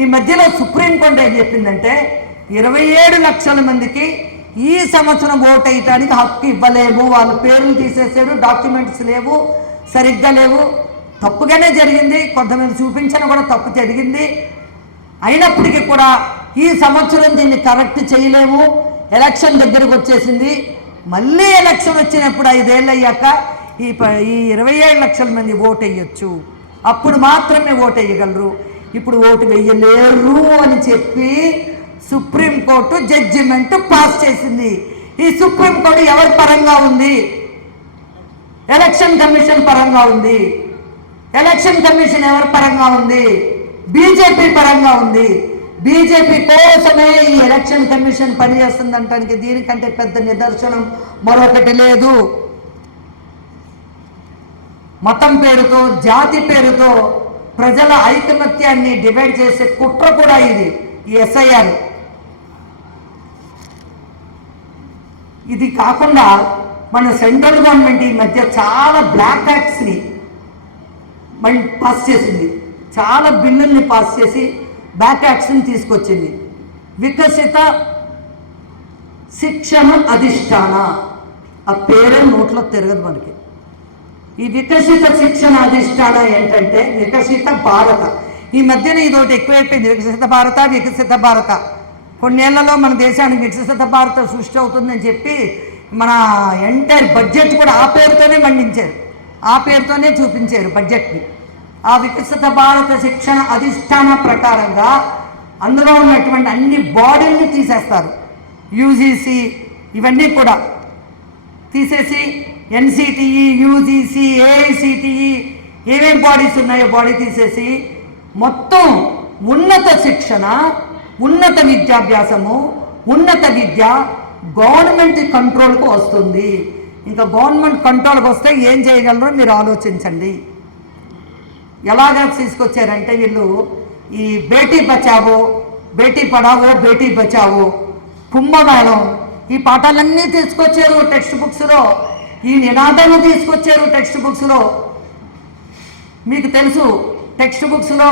ఈ మధ్యలో సుప్రీంకోర్టు ఏం చెప్పిందంటే 27 లక్షల మందికి ఈ సంవత్సరం ఓటు వేయటానికి హక్కు ఇవ్వలేము, వాళ్ళ పేర్లు తీసేసారు, డాక్యుమెంట్స్ లేవు, సరిగ్గా లేవు. తప్పుగానే జరిగింది, కొంతమంది చూపించిన కూడా తప్పు జరిగింది. అయినప్పటికీ కూడా ఈ సంవత్సరం దీన్ని కరెక్ట్ చేయలేము, ఎలక్షన్ దగ్గరకు వచ్చేసింది. మళ్ళీ ఎలక్షన్ వచ్చినప్పుడు 5 ఏళ్ళు అయ్యాక ఈ 27 లక్షల మంది ఓటు వేయొచ్చు, అప్పుడు మాత్రమే ఓటు వేయగలరు, ఇప్పుడు ఓటు వేయలేరు అని చెప్పి సుప్రీంకోర్టు జడ్జిమెంట్ పాస్ చేసింది. ఈ సుప్రీంకోర్టు ఎవరి పరంగా ఉంది? ఎలక్షన్ కమిషన్ పరంగా ఉంది. ఎలక్షన్ కమిషన్ ఎవరి పరంగా ఉంది? బీజేపీ పరంగా ఉంది. బీజేపీ కోసమే ఈ ఎలక్షన్ కమిషన్ పనిచేస్తుందంటానికి దీనికంటే పెద్ద నిదర్శనం మరొకటి లేదు. మతం పేరుతో, జాతి పేరుతో ప్రజల ఐకమత్యాన్ని డివైడ్ చేసే కుట్ర కూడా ఇది. ఈ ఎస్ఐఆర్ ఇది కాకుండా మన సెంట్రల్ గవర్నమెంట్ ఈ మధ్య చాలా బ్లాక్ యాక్ట్స్ని మళ్ళీ పాస్ చేసింది, చాలా బిల్లుల్ని పాస్ చేసి బ్లాక్ యాక్ట్స్ని తీసుకొచ్చింది. వికసిత శిక్షణ అధిష్టాన, ఆ పేరే నోట్లో తిరగదు మనకి. ఈ వికసిత శిక్షణ అధిష్టాన ఏంటంటే వికసిత భారత. ఈ మధ్యన ఇదొకటి ఎక్కువైపోయింది, వికసిత భారత. కొన్నేళ్లలో మన దేశానికి వికసిత భారత సృష్టి అవుతుందని చెప్పి మన ఎంటైర్ బడ్జెట్ కూడా ఆ పేరుతోనే మండించారు, ఆ పేరుతోనే చూపించారు బడ్జెట్ని. ఆ వికసిత భారత శిక్షణ అధిష్టాన ప్రకారంగా అందులో ఉన్నటువంటి అన్ని బాడీల్ని తీసేస్తారు. యూజీసీ ఇవన్నీ కూడా తీసేసి ఎన్సిటిఈ, యూజీసీ, ఏఐసిటిఈ ఏమేం బాడీస్ ఉన్నాయో బాడీ తీసేసి మొత్తం ఉన్నత శిక్షణ, ఉన్నత విద్యాభ్యాసము, ఉన్నత విద్య గవర్నమెంట్ కంట్రోల్కు వస్తుంది. ఇంకా గవర్నమెంట్ కంట్రోల్కి వస్తే ఏం చేయగలరో మీరు ఆలోచించండి. ఎలాగా తీసుకొచ్చారంటే వీళ్ళు ఈ బేటీ బచావో, బేటీ పడావో, బేటీ బచావో, కుంభమేళం ఈ పాఠాలన్నీ తీసుకొచ్చారు టెక్స్ట్ బుక్స్లో, ఈ నినాదాలు తీసుకొచ్చారు టెక్స్ట్ బుక్స్లో. మీకు తెలుసు టెక్స్ట్ బుక్స్లో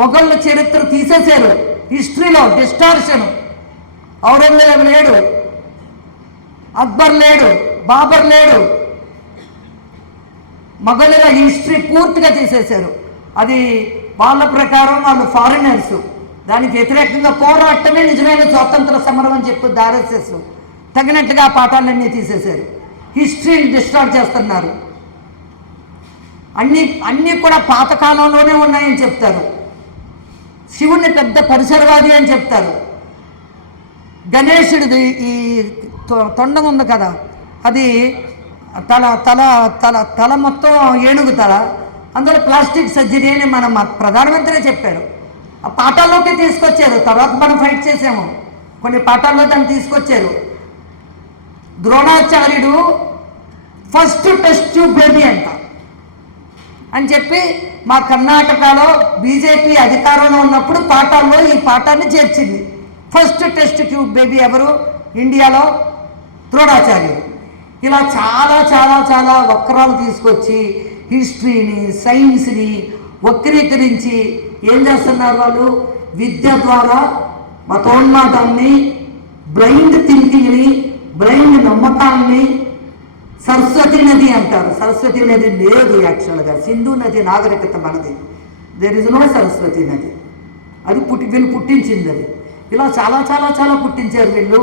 మొఘళ్ళ చరిత్ర తీసేశారు, హిస్టరీలో డిస్టార్షన్. ఔరంగజేబు లేడు, అక్బర్ లేడు, బాబర్ లేడు, మొఘలుల హిస్టరీ పూర్తిగా తీసేశారు. అది వాళ్ళ ప్రకారం వాళ్ళు ఫారినర్స్, దానికి వ్యతిరేకంగా పోరాటమే నిజమైన స్వాతంత్ర సమరం అని చెప్పి ఆర్ఎస్ఎస్ తగినట్టుగా ఆ పాఠాలన్నీ తీసేశారు, హిస్టరీని డిస్టార్ట్ చేస్తున్నారు. అన్నీ కూడా పాతకాలంలోనే ఉన్నాయని చెప్తారు. శివుణ్ణి పెద్ద పరిసరవాది అని చెప్తారు. గణేశుడిది ఈ తొండం ఉంది కదా, అది తల తల తల తల మొత్తం ఏనుగు తల, అందులో ప్లాస్టిక్ సర్జరీ అని మన ప్రధానమంత్రి చెప్పారు. ఆ పాఠాల్లోకి తీసుకొచ్చారు. తర్వాత మనం ఫైట్ చేసాము, కొన్ని పాఠాల్లో దాన్ని తీసుకొచ్చారు. ద్రోణాచార్యుడు ఫస్ట్ టెస్ట్ ట్యూబ్ బేబీ అంట అని చెప్పి మా కర్ణాటకలో బీజేపీ అధికారంలో ఉన్నప్పుడు పాఠాల్లో ఈ పాఠాన్ని చేర్చింది. ఫస్ట్ టెస్ట్ ట్యూబ్ బేబీ ఎవరు? ఇండియాలో ద్రోణాచార్యుడు. ఇలా చాలా చాలా చాలా వక్రాలు తీసుకొచ్చి హిస్టరీని, సైన్స్ని వక్రీకరించి ఏం చేస్తున్నారు వాళ్ళు? విద్య ద్వారా మతోన్మాదాన్ని, బ్లైండ్ థింకింగ్ని, బ్లైండ్ నమ్మకాన్ని. సరస్వతి నది అంటారు, సరస్వతి నది లేదు యాక్చువల్గా, సింధు నది నాగరికత మనది. దేర్ ఇస్ నో సరస్వతి నది, అది వీళ్ళు పుట్టించింది అది. ఇలా చాలా చాలా చాలా పుట్టించారు వీళ్ళు.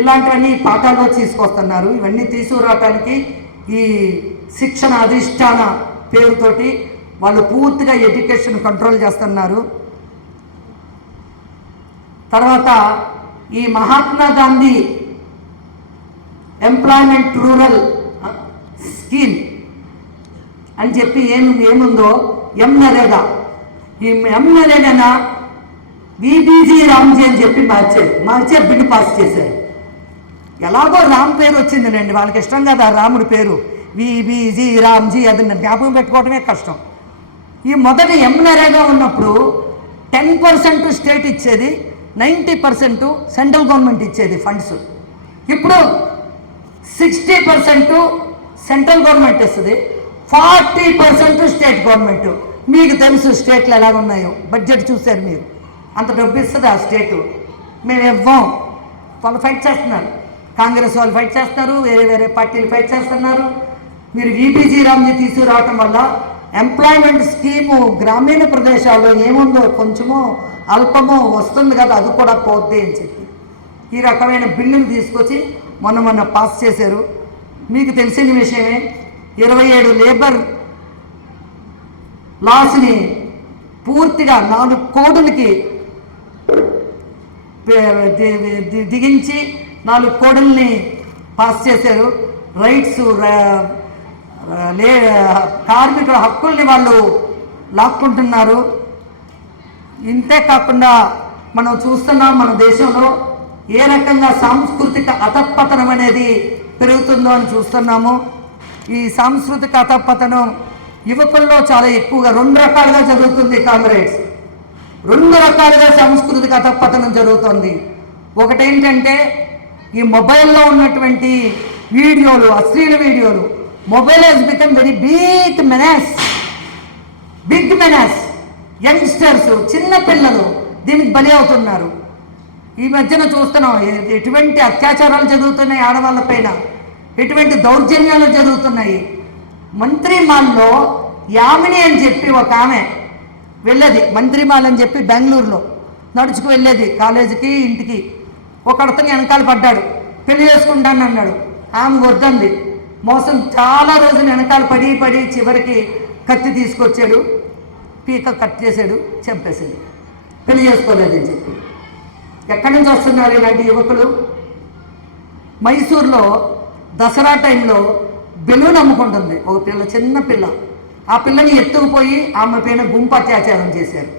ఇలాంటివన్నీ పాఠాల్లో తీసుకొస్తున్నారు. ఇవన్నీ తీసుకురావటానికి ఈ శిక్షణ అధిష్టాన పేరుతోటి వాళ్ళు పూర్తిగా ఎడ్యుకేషన్ కంట్రోల్ చేస్తున్నారు. తర్వాత ఈ Mahatma Gandhi employment rural scheme అని చెప్పి ఏముందో, ఎం నరేగా, ఈ ఎమ్మెల్యేనా విబీజీ రామ్జీ అని చెప్పి మార్చే బిల్లు పాస్ చేశారు. ఎలాగో రామ్ పేరు వచ్చిందిలేండి, వాళ్ళకి ఇష్టం కదా రాముడి పేరు. విబీజీ రామ్జీ అది జ్ఞాపకం పెట్టుకోవడమే కష్టం. ఈ మొదటి ఎమ్మెల్యేగా ఉన్నప్పుడు 10% స్టేట్ ఇచ్చేది, 90% సెంట్రల్ గవర్నమెంట్ ఇచ్చేది ఫండ్స్. ఇప్పుడు 60% సెంట్రల్ గవర్నమెంట్ ఇస్తుంది, 40% స్టేట్ గవర్నమెంట్. మీకు తెలుసు స్టేట్లు ఎలా ఉన్నాయో, బడ్జెట్ చూశారు మీరు. అంత డబ్బు ఇస్తుంది ఆ స్టేటు, మేము ఇవ్వం. వాళ్ళు ఫైట్ చేస్తున్నారు, కాంగ్రెస్ వాళ్ళు ఫైట్ చేస్తున్నారు, వేరే వేరే పార్టీలు ఫైట్ చేస్తున్నారు. మీరు విబీజీ రామ్జీ తీసుకురావటం వల్ల ఎంప్లాయ్మెంట్ స్కీము గ్రామీణ ప్రదేశాల్లో ఏముందో కొంచెమో అల్పమో వస్తుంది కదా, అది కూడా పోద్ది అని చెప్పి ఈ రకమైన బిల్లులు తీసుకొచ్చి మొన్న పాస్ చేశారు. మీకు తెలిసిన విషయమే, 27 లేబర్ లాస్ని పూర్తిగా 4 కోడులకి దిగించి 4 కోడుల్ని పాస్ చేశారు. రైట్స్ కార్మికుల హక్కుల్ని వాళ్ళు లాక్కుంటున్నారు. ఇంతే కాకుండా మనం చూస్తున్నాం మన దేశంలో ఏ రకంగా సాంస్కృతిక అధపతనం అనేది పెరుగుతుందో అని చూస్తున్నాము. ఈ సాంస్కృతిక అధపతనం యువకుల్లో చాలా ఎక్కువగా 2 రకాలుగా జరుగుతుంది కామ్రేడ్స్. 2 రకాలుగా సాంస్కృతిక అధపతనం జరుగుతుంది. ఒకటేంటంటే ఈ మొబైల్లో ఉన్నటువంటి వీడియోలు, అశ్లీల వీడియోలు. Mobile has become very big menace. Youngsters, చిన్న పిల్లలు దీనికి బలి అవుతున్నారు. ఈ మధ్యన చూస్తున్నాం ఎటువంటి అత్యాచారాలు జరుగుతున్నాయి ఆడవాళ్ళ పైన, ఎటువంటి దౌర్జన్యాలు జరుగుతున్నాయి. మంత్రిమాల్లో యామిని అని చెప్పి ఒక ఆమె వెళ్ళేది, మంత్రిమాల్ అని చెప్పి బెంగళూరులో నడుచుకు వెళ్ళేది కాలేజీకి ఇంటికి. ఒక అతను వెనకాల పడ్డాడు, పెళ్లి చేసుకుంటాను అన్నాడు. ఆమె వద్దంది. మోసం చాలా రోజులు వెనకాల పడి చివరికి కత్తి తీసుకొచ్చాడు, పీక కట్ చేశాడు, చంపేశాడు. పెళ్లి చేసుకోలేదని చెప్పి. ఎక్కడి నుంచి వస్తున్నారు ఇలాంటి యువకులు? మైసూర్లో దసరా టైంలో బెలూన్ అమ్ముకుంటుంది ఒక పిల్ల, చిన్న పిల్ల. ఆ పిల్లని ఎత్తుకుపోయి ఆమె పైన గుంపు అత్యాచారం చేశారు.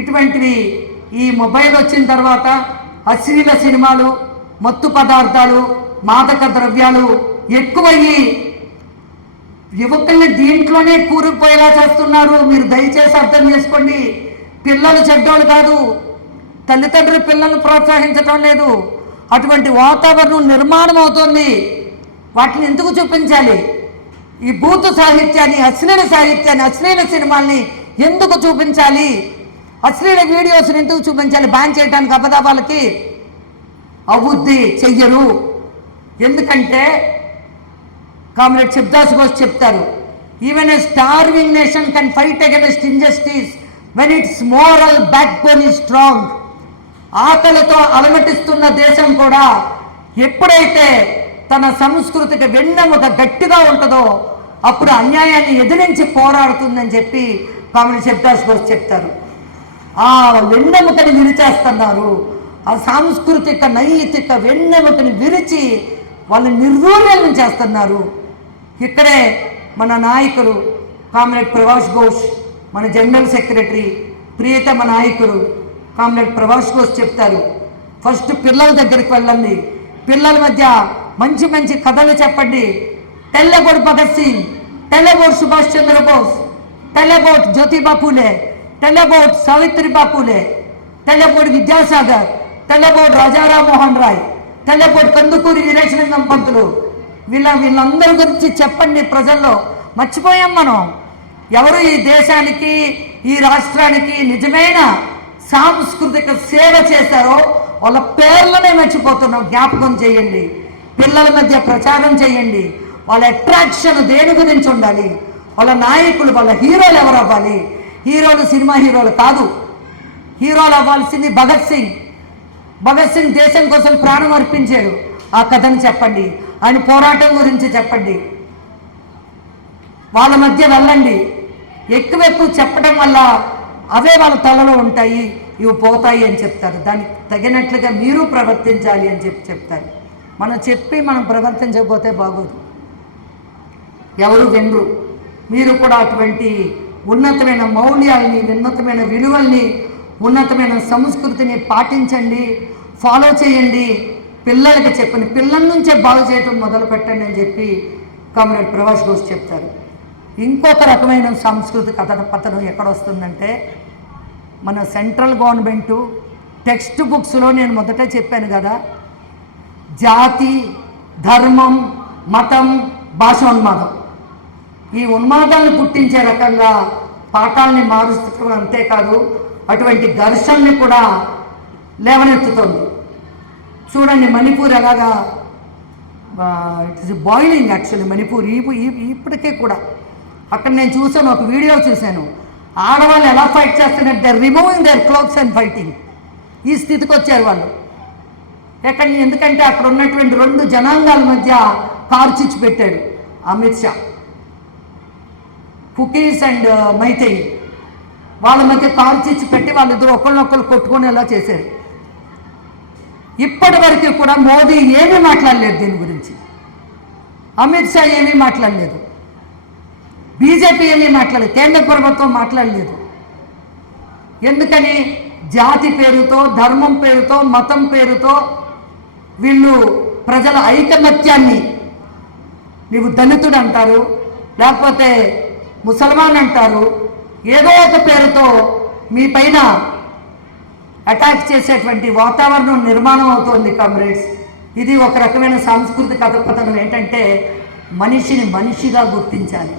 ఇటువంటివి ఈ మొబైల్ వచ్చిన తర్వాత అశ్లీల సినిమాలు, మత్తు పదార్థాలు, మాదక ద్రవ్యాలు ఎక్కువయ్యి యువకుల్ని దీంట్లోనే కూరుకుపోయేలా చేస్తున్నారు. మీరు దయచేసి అర్థం చేసుకోండి. పిల్లలు చెడ్డోళ్ళు కాదు, తల్లిదండ్రులు పిల్లల్ని ప్రోత్సహించడం లేదు. అటువంటి వాతావరణం నిర్మాణం అవుతుంది. వాటిని ఎందుకు చూపించాలి? ఈ బూతు సాహిత్యాన్ని, అశ్లీల సాహిత్యాన్ని, అశ్లీల సినిమాల్ని ఎందుకు చూపించాలి? అశ్లీల వీడియోస్ని ఎందుకు చూపించాలి? బ్యాన్ చేయడానికి అబద్ధ వాళ్ళకి అవుద్ది, చెయ్యరు. ఎందుకంటే కామ్రేడ్ శివదాస్ ఘోష్ చెప్తారు, even a starving nation can fight against injustice when it's moral back bone is strong. ఆకలితో అలమటిస్తున్న దేశం కూడా ఎప్పుడైతే తన సంస్కృతికి వెన్నెముక గట్టిగా ఉంటుందో అప్పుడు అన్యాయాన్ని ఎదిరించి పోరాడుతుందని చెప్పి కామ్రేడ్ శివదాస్ ఘోష్ చెప్తారు. ఆ వెన్నెముకని విరిచేస్తున్నారు. ఆ సాంస్కృతిక నైతిక వెన్నెముకని విరిచి వాళ్ళు నిర్వీర్యం చేస్తున్నారు. ఇక్కడే మన నాయకులు కామ్రేడ్ ప్రవాస్ ఘోష్, మన జనరల్ సెక్రటరీ, ప్రియతమ నాయకులు కామ్రేడ్ ప్రవాస్ ఘోష్ చెప్తారు, ఫస్ట్ పిల్లల దగ్గరికి వెళ్ళండి, పిల్లల మధ్య మంచి మంచి కథలు చెప్పండి. Tell about Bhagat Singh, tell about Subhash Chandra Bose, tell about Jyotiba Phule, tell about Savitribai Phule, tell about Vidyasagar, tell about Rajaram Mohan Roy, tell about Kandukuri Veeresalingam Pantulu. వీళ్ళందరి గురించి చెప్పండి ప్రజల్లో. మర్చిపోయాం మనం. ఎవరు ఈ దేశానికి, ఈ రాష్ట్రానికి నిజమైన సాంస్కృతిక సేవ చేశారో వాళ్ళ పేర్లనే మర్చిపోతున్నాం. జ్ఞాపకం చేయండి, పిల్లల మధ్య ప్రచారం చేయండి. వాళ్ళ అట్రాక్షన్ దేని గురించి ఉండాలి? వాళ్ళ నాయకులు, వాళ్ళ హీరోలు ఎవరు అవ్వాలి? హీరోలు సినిమా హీరోలు కాదు. హీరోలు అవ్వాల్సింది భగత్ సింగ్. భగత్ సింగ్ దేశం కోసం ప్రాణం అర్పించాడు. ఆ కథను చెప్పండి, ఆయన పోరాటం గురించి చెప్పండి. వాళ్ళ మధ్య వెళ్ళండి. ఎక్కువ చెప్పడం వల్ల అవే వాళ్ళ తలలో ఉంటాయి, ఇవి పోతాయి అని చెప్తారు. దానికి తగినట్లుగా మీరు ప్రవర్తించాలి అని చెప్తారు. మనం చెప్పి మనం ప్రవర్తించకపోతే బాగోదు, ఎవరు వినరు. మీరు కూడా అటువంటి ఉన్నతమైన మౌల్యాల్ని, ఉన్నతమైన విలువల్ని, ఉన్నతమైన సంస్కృతిని పాటించండి, ఫాలో చేయండి, పిల్లలకి చెప్పండి, పిల్లల నుంచే బాగు చేయటం మొదలు పెట్టండి అని చెప్పి కామ్రేడ్ ప్రకాష్ ఘోష్ చెప్తారు. ఇంకొక రకమైన సాంస్కృతిక పతనం ఎక్కడొస్తుందంటే, మన సెంట్రల్ గవర్నమెంటు టెక్స్ట్ బుక్స్లో నేను మొదటే చెప్పాను కదా, జాతి, ధర్మం, మతం, భాషోన్మాదం, ఈ ఉన్మాదాలను పుట్టించే రకంగా పాఠాలని మారుస్తూ అంతేకాదు అటువంటి ఘర్షణని కూడా లేవనెత్తుతోంది. చూడండి మణిపూర్ ఎలాగా, it is boiling actually Manipur ఇప్పటికే కూడా. అక్కడ నేను చూసాను, ఒక వీడియో చూశాను, ఆడవాళ్ళు ఎలా ఫైట్ చేస్తున్నారు, they removing their clothes and fighting. ఈ స్థితికి వచ్చారు వాళ్ళు. ఎందుకంటే అక్కడ ఉన్నటువంటి 2 జనాంగాల మధ్య కార్చిచ్చు పెట్టాడు అమిత్ షా. కుకీస్ అండ్ మైతై వాళ్ళ మధ్య కార్చిచ్చు పెట్టి వాళ్ళిద్దరు ఒకళ్ళనొక్కరు కొట్టుకునేలా చేశారు. ఇప్పటి వరకు కూడా మోదీ ఏమీ మాట్లాడలేదు దీని గురించి, అమిత్ షా ఏమీ మాట్లాడలేదు, బీజేపీ ఏమీ మాట్లాడలేదు, కేంద్ర ప్రభుత్వం మాట్లాడలేదు. ఎందుకని? జాతి పేరుతో, ధర్మం పేరుతో, మతం పేరుతో వీళ్ళు ప్రజల ఐకమత్యాన్ని, నీవు దళితుడు అంటారు, లేకపోతే ముసల్మాన్ అంటారు, ఏదో ఒక పేరుతో మీ పైన అటాక్ చేసేటువంటి వాతావరణం నిర్మాణం అవుతోంది కామ్రేడ్స్. ఇది ఒక రకమైన సాంస్కృతిక అధపతనం. ఏంటంటే మనిషిని మనిషిగా గుర్తించాలి,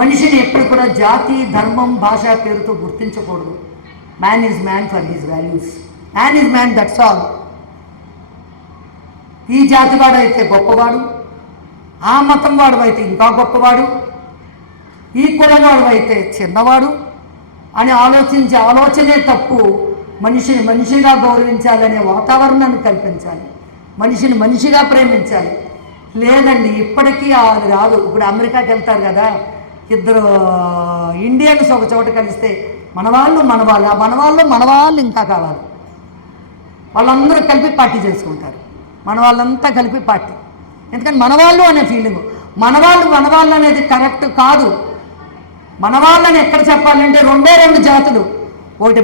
మనిషిని ఎప్పుడు కూడా జాతి, ధర్మం, భాష పేరుతో గుర్తించకూడదు. Man is man for his values, man is man, that's all. ఈ జాతి వాడు అయితే గొప్పవాడు, ఆ మతం వాడు అయితే ఇంకా గొప్పవాడు, ఈ కులం వాడు అయితే చిన్నవాడు అని ఆలోచించే ఆలోచనే తప్పు. మనిషిని మనిషిగా గౌరవించాలనే వాతావరణాన్ని కల్పించాలి, మనిషిని మనిషిగా ప్రేమించాలి. లేదండి, ఇప్పటికీ అది రాదు. ఇప్పుడు అమెరికాకి వెళ్తారు కదా, 2 ఇండియన్స్ ఒక చోట కలిస్తే మన వాళ్ళు ఇంకా కావాలి, వాళ్ళందరూ కలిపి పార్టీ చేసుకుంటారు, మన వాళ్ళంతా కలిపి పార్టీ. ఎందుకంటే మనవాళ్ళు అనే ఫీలింగ్, మనవాళ్ళు అనేది కరెక్ట్ కాదు. మనవాళ్ళని ఎక్కడ చెప్పాలంటే 2 జాతులు, ఒకటి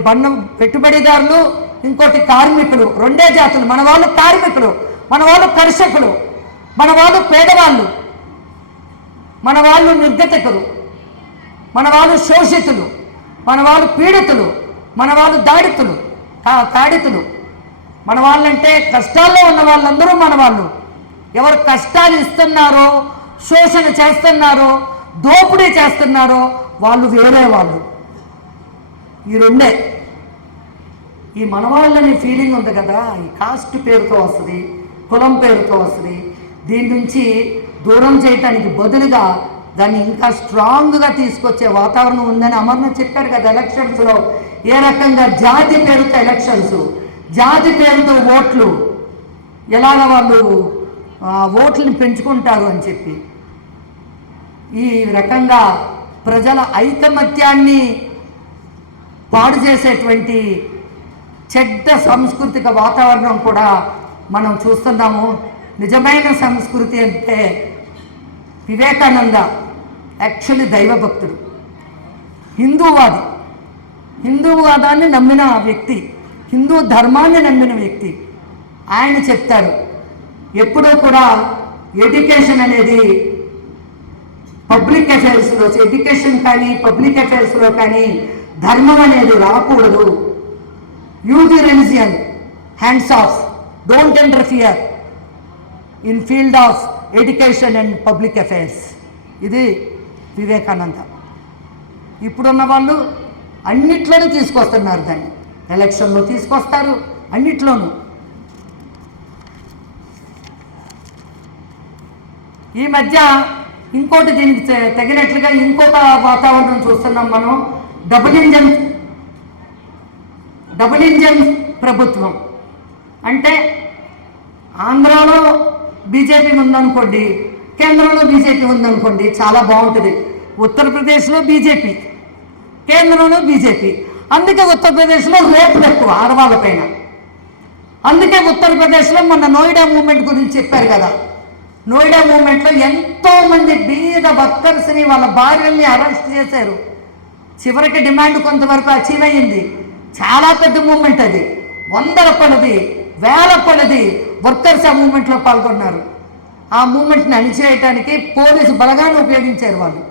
పెట్టుబడిదారులు, ఇంకోటి కార్మికులు, 2 జాతులు. మన వాళ్ళు కార్మికులు, మన వాళ్ళు కర్షకులు, మన వాళ్ళు పేదవాళ్ళు, మన వాళ్ళు నిర్గతికులు, మన వాళ్ళు శోషితులు, మన వాళ్ళు పీడితులు, మన వాళ్ళు తాడితులు. మన వాళ్ళంటే కష్టాల్లో ఉన్న వాళ్ళందరూ మన వాళ్ళు. ఎవరు కష్టాలు ఇస్తున్నారో, శోషణ చేస్తున్నారో, దోపిడీ చేస్తున్నారో వాళ్ళు వేరే వాళ్ళు. ఈ 2. ఈ మనవాళ్ళని ఫీలింగ్ ఉంది కదా, ఈ కాస్ట్ పేరుతో వస్తుంది, కులం పేరుతో వస్తుంది. దీని నుంచి దూరం చేయటానికి బదులుగా దాన్ని ఇంకా స్ట్రాంగ్గా తీసుకొచ్చే వాతావరణం ఉందని అమర్నాథ్ చెప్పారు కదా ఎలక్షన్స్లో. ఏ రకంగా జాతి పేరుతో ఎలక్షన్స్, జాతి పేరుతో ఓట్లు, ఎలాగ వాళ్ళు ఓట్లని పెంచుకుంటారు అని చెప్పి ఈ రకంగా ప్రజల ఐకమత్యాన్ని పాడు చేసేటువంటి చెడ్డ సాంస్కృతిక వాతావరణం కూడా మనం చూస్తున్నాము. నిజమైన సంస్కృతి అంటే వివేకానంద యాక్చువల్లీ దైవభక్తుడు, హిందూవాదాన్ని నమ్మిన వ్యక్తి, హిందూ ధర్మాన్ని నమ్మిన వ్యక్తి. ఆయన చెప్తారు ఎప్పుడూ కూడా ఎడ్యుకేషన్ అనేది పబ్లిక్ అఫైర్స్లో, ఎడ్యుకేషన్ కానీ పబ్లిక్ అఫైర్స్లో కానీ ధర్మం అనేది రాకూడదు. You the religion, hands of, don't interfere in field of education and public affairs. ఇది వివేకానంద. ఇప్పుడున్న వాళ్ళు అన్నిట్లోనూ తీసుకొస్తున్నారు, దాన్ని ఎలక్షన్లో తీసుకొస్తారు, అన్నిట్లోనూ. ఈ మధ్య ఇంకోటి దీనికి తగినట్లుగా ఇంకొక వాతావరణం చూస్తున్నాం మనం. డబుల్ ఇంజన్ ప్రభుత్వం అంటే ఆంధ్రాలో బీజేపీ ఉందనుకోండి, కేంద్రంలో బీజేపీ ఉందనుకోండి, చాలా బాగుంటుంది. ఉత్తరప్రదేశ్లో బీజేపీ, కేంద్రంలో బీజేపీ. అందుకే ఉత్తరప్రదేశ్లో రేపులు ఎక్కువ ఆడవాళ్ళ పైన. అందుకే ఉత్తరప్రదేశ్లో మొన్న నోయిడా మూవ్మెంట్ గురించి చెప్పారు కదా, నోయిడా మూవ్మెంట్లో ఎంతోమంది బీద వర్కర్స్ని వాళ్ళ భార్యల్ని అరెస్ట్ చేశారు, చివరికి డిమాండ్ కొంతవరకు అచీవ్ అయ్యింది. చాలా పెద్ద మూమెంట్ అది. వందల కొలది, వేల కొలది వర్కర్స్ ఆ మూమెంట్లో పాల్గొన్నారు. ఆ మూమెంట్ని అణిచివేయటానికి పోలీసు బలగాన్ని ఉపయోగించారు వాళ్ళు.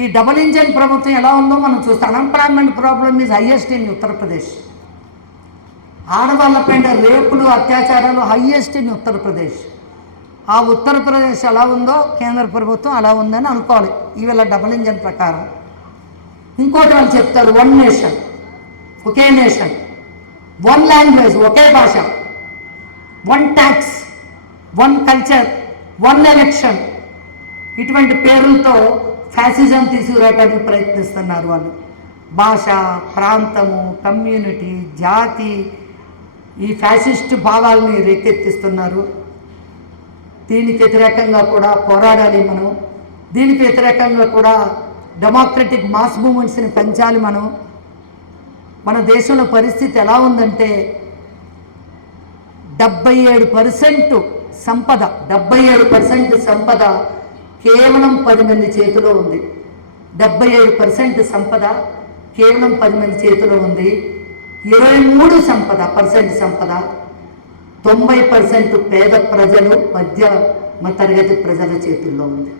ఈ డబుల్ ఇంజన్ ప్రభుత్వం ఎలా ఉందో మనం చూస్తాం. Unemployment problem is highest in Uttar Pradesh. ఆడవాళ్ళపైన రేపులు, అత్యాచారాలు హైయెస్ట్ ఇన్ ఉత్తరప్రదేశ్. ఆ ఉత్తరప్రదేశ్ ఎలా ఉందో కేంద్ర ప్రభుత్వం అలా ఉందని అనుకోవాలి ఈవేళ డబుల్ ఇంజన్ ప్రకారం. ఇంకోటి వాళ్ళు చెప్తారు, వన్ నేషన్, ఒకే నేషన్, వన్ లాంగ్వేజ్, ఒకే భాష, one tax, one culture, one election. ఇటువంటి పేర్లతో ఫ్యాసిజం తీసుకురావడానికి ప్రయత్నిస్తున్నారు వాళ్ళు. భాష, ప్రాంతము, కమ్యూనిటీ, జాతి, ఈ ఫ్యాసిస్ట్ భావాల్ని రేకెత్తిస్తున్నారు. దీనికి వ్యతిరేకంగా కూడా పోరాడాలి మనం. దీనికి వ్యతిరేకంగా కూడా డెమోక్రటిక్ మాస్ మూమెంట్స్ని పెంచాలి మనం. మన దేశంలో పరిస్థితి ఎలా ఉందంటే 77% సంపద, 77% సంపద కేవలం 10 మంది చేతిలో ఉంది. 77% సంపద కేవలం 10 మంది చేతిలో ఉంది. 23% సంపద 90% పేద ప్రజలు, మధ్య తరగతి ప్రజల చేతుల్లో ఉంది.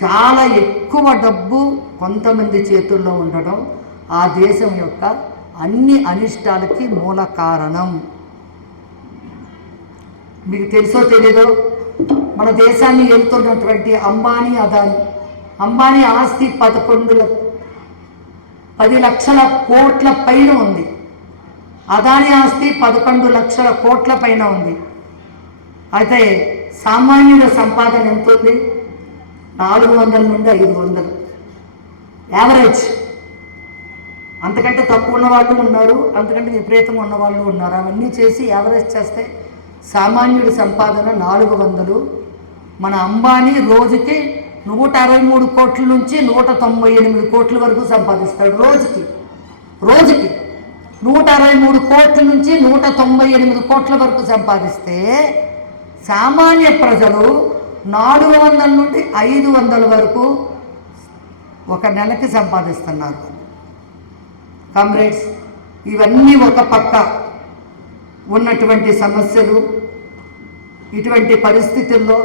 చాలా ఎక్కువ డబ్బు కొంతమంది చేతుల్లో ఉండడం ఆ దేశం యొక్క అన్ని అనిష్టాలకి మూల కారణం. మీకు తెలుసో తెలీదో, మన దేశాన్ని వెళ్తున్నటువంటి అంబానీ, అంబానీ ఆస్తి 10 లక్షల కోట్ల పైన ఉంది. అదాని ఆస్తి 11 లక్షల కోట్ల పైన ఉంది. అయితే సామాన్యుల సంపాదన ఎంత ఉంది? 400 నుండి 500 యావరేజ్. అంతకంటే తక్కువ ఉన్న వాళ్ళు ఉన్నారు, అంతకంటే విపరీతంగా ఉన్న వాళ్ళు ఉన్నారు. అవన్నీ చేసి యావరేజ్ చేస్తే సామాన్యుడి సంపాదన 400. మన అంబానీ రోజుకి 163 కోట్ల నుంచి 198 కోట్ల వరకు సంపాదిస్తాడు. రోజుకి 163 కోట్ల నుంచి 198 కోట్ల వరకు సంపాదిస్తే సామాన్య ప్రజలు 400 నుండి 500 వరకు ఒక నెలకి సంపాదిస్తున్నారు. కామ్రేడ్స్, ఇవన్నీ ఒక పక్క ఉన్నటువంటి సమస్యలు. ఇటువంటి పరిస్థితుల్లో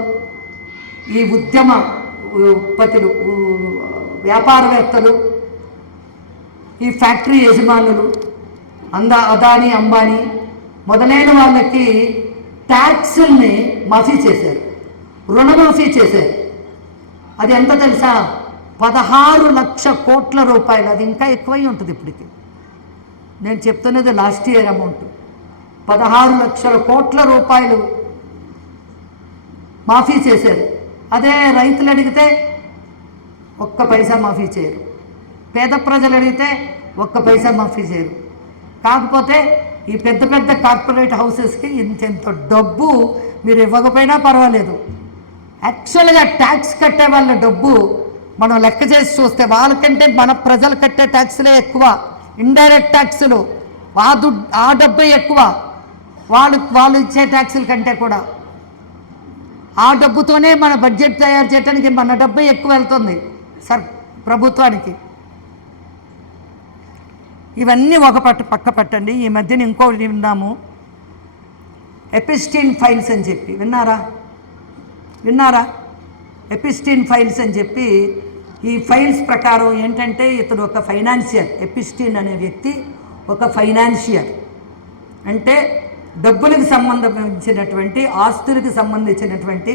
ఈ ఉద్యమ ఉత్పత్తులు, వ్యాపారవేత్తలు, ఈ ఫ్యాక్టరీ యజమానులు, అదానీ, అంబానీ మొదలైన వాళ్ళకి ట్యాక్సుల్ని మాఫీ చేశారు, రుణమాఫీ చేశారు. అది ఎంత తెలుసా? 16 లక్షల కోట్ల రూపాయలు. అది ఇంకా ఎక్కువై ఉంటుంది ఇప్పటికి. నేను చెప్తున్నది లాస్ట్ ఇయర్ అమౌంట్. 16 లక్షల కోట్ల రూపాయలు మాఫీ చేశారు. అదే రైతులు అడిగితే 1 పైసా మాఫీ చేయరు. పేద ప్రజలు అడిగితే 1 పైసా మాఫీ చేయరు. కాకపోతే ఈ పెద్ద పెద్ద కార్పొరేట్ హౌసెస్కి ఇంత డబ్బు మీరు ఇవ్వకపోయినా పర్వాలేదు. యాక్చువల్గా ట్యాక్స్ కట్టే వాళ్ళ డబ్బు మనం లెక్క చేసి చూస్తే వాళ్ళకంటే మన ప్రజలు కట్టే ట్యాక్సులే ఎక్కువ. ఇండైరెక్ట్ ట్యాక్సులు ఆ డబ్బే ఎక్కువ వాళ్ళు ఇచ్చే ట్యాక్సుల కంటే కూడా. ఆ డబ్బుతోనే మన బడ్జెట్ తయారు చేయడానికి మన డబ్బే ఎక్కువ వెళ్తుంది ప్రభుత్వానికి. ఇవన్నీ ఒక పక్క పెట్టండి. ఈ మధ్యన ఇంకోటి విన్నాము, ఎపిస్టీన్ ఫైల్స్ అని చెప్పి. విన్నారా? ఎపిస్టీన్ ఫైల్స్ అని చెప్పి. ఈ ఫైల్స్ ప్రకారం ఏంటంటే ఇతడు ఒక ఫైనాన్షియర్. ఎపిస్టీన్ అనే వ్యక్తి ఒక ఫైనాన్షియర్. అంటే డబ్బులకు సంబంధించినటువంటి, ఆస్తులకు సంబంధించినటువంటి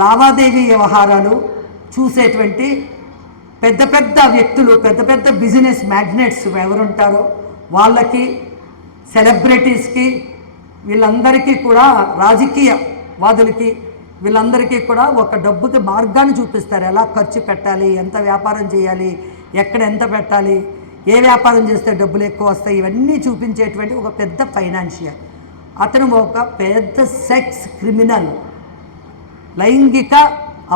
లావాదేవీ వ్యవహారాలు చూసేటువంటి పెద్ద పెద్ద వ్యక్తులు, పెద్ద పెద్ద బిజినెస్ మ్యాగ్నెట్స్ ఎవరుంటారో వాళ్ళకి, సెలబ్రిటీస్కి, వీళ్ళందరికీ కూడా, రాజకీయ వాదులకి, వీళ్ళందరికీ కూడా ఒక డబ్బుకి మార్గాన్ని చూపిస్తారు. ఎలా ఖర్చు పెట్టాలి, ఎంత వ్యాపారం చేయాలి, ఎక్కడ ఎంత పెట్టాలి, ఏ వ్యాపారం చేస్తే డబ్బులు ఎక్కువ వస్తాయి, ఇవన్నీ చూపించేటువంటి ఒక పెద్ద ఫైనాన్షియర్. అతను ఒక పెద్ద సెక్స్ క్రిమినల్, లైంగిక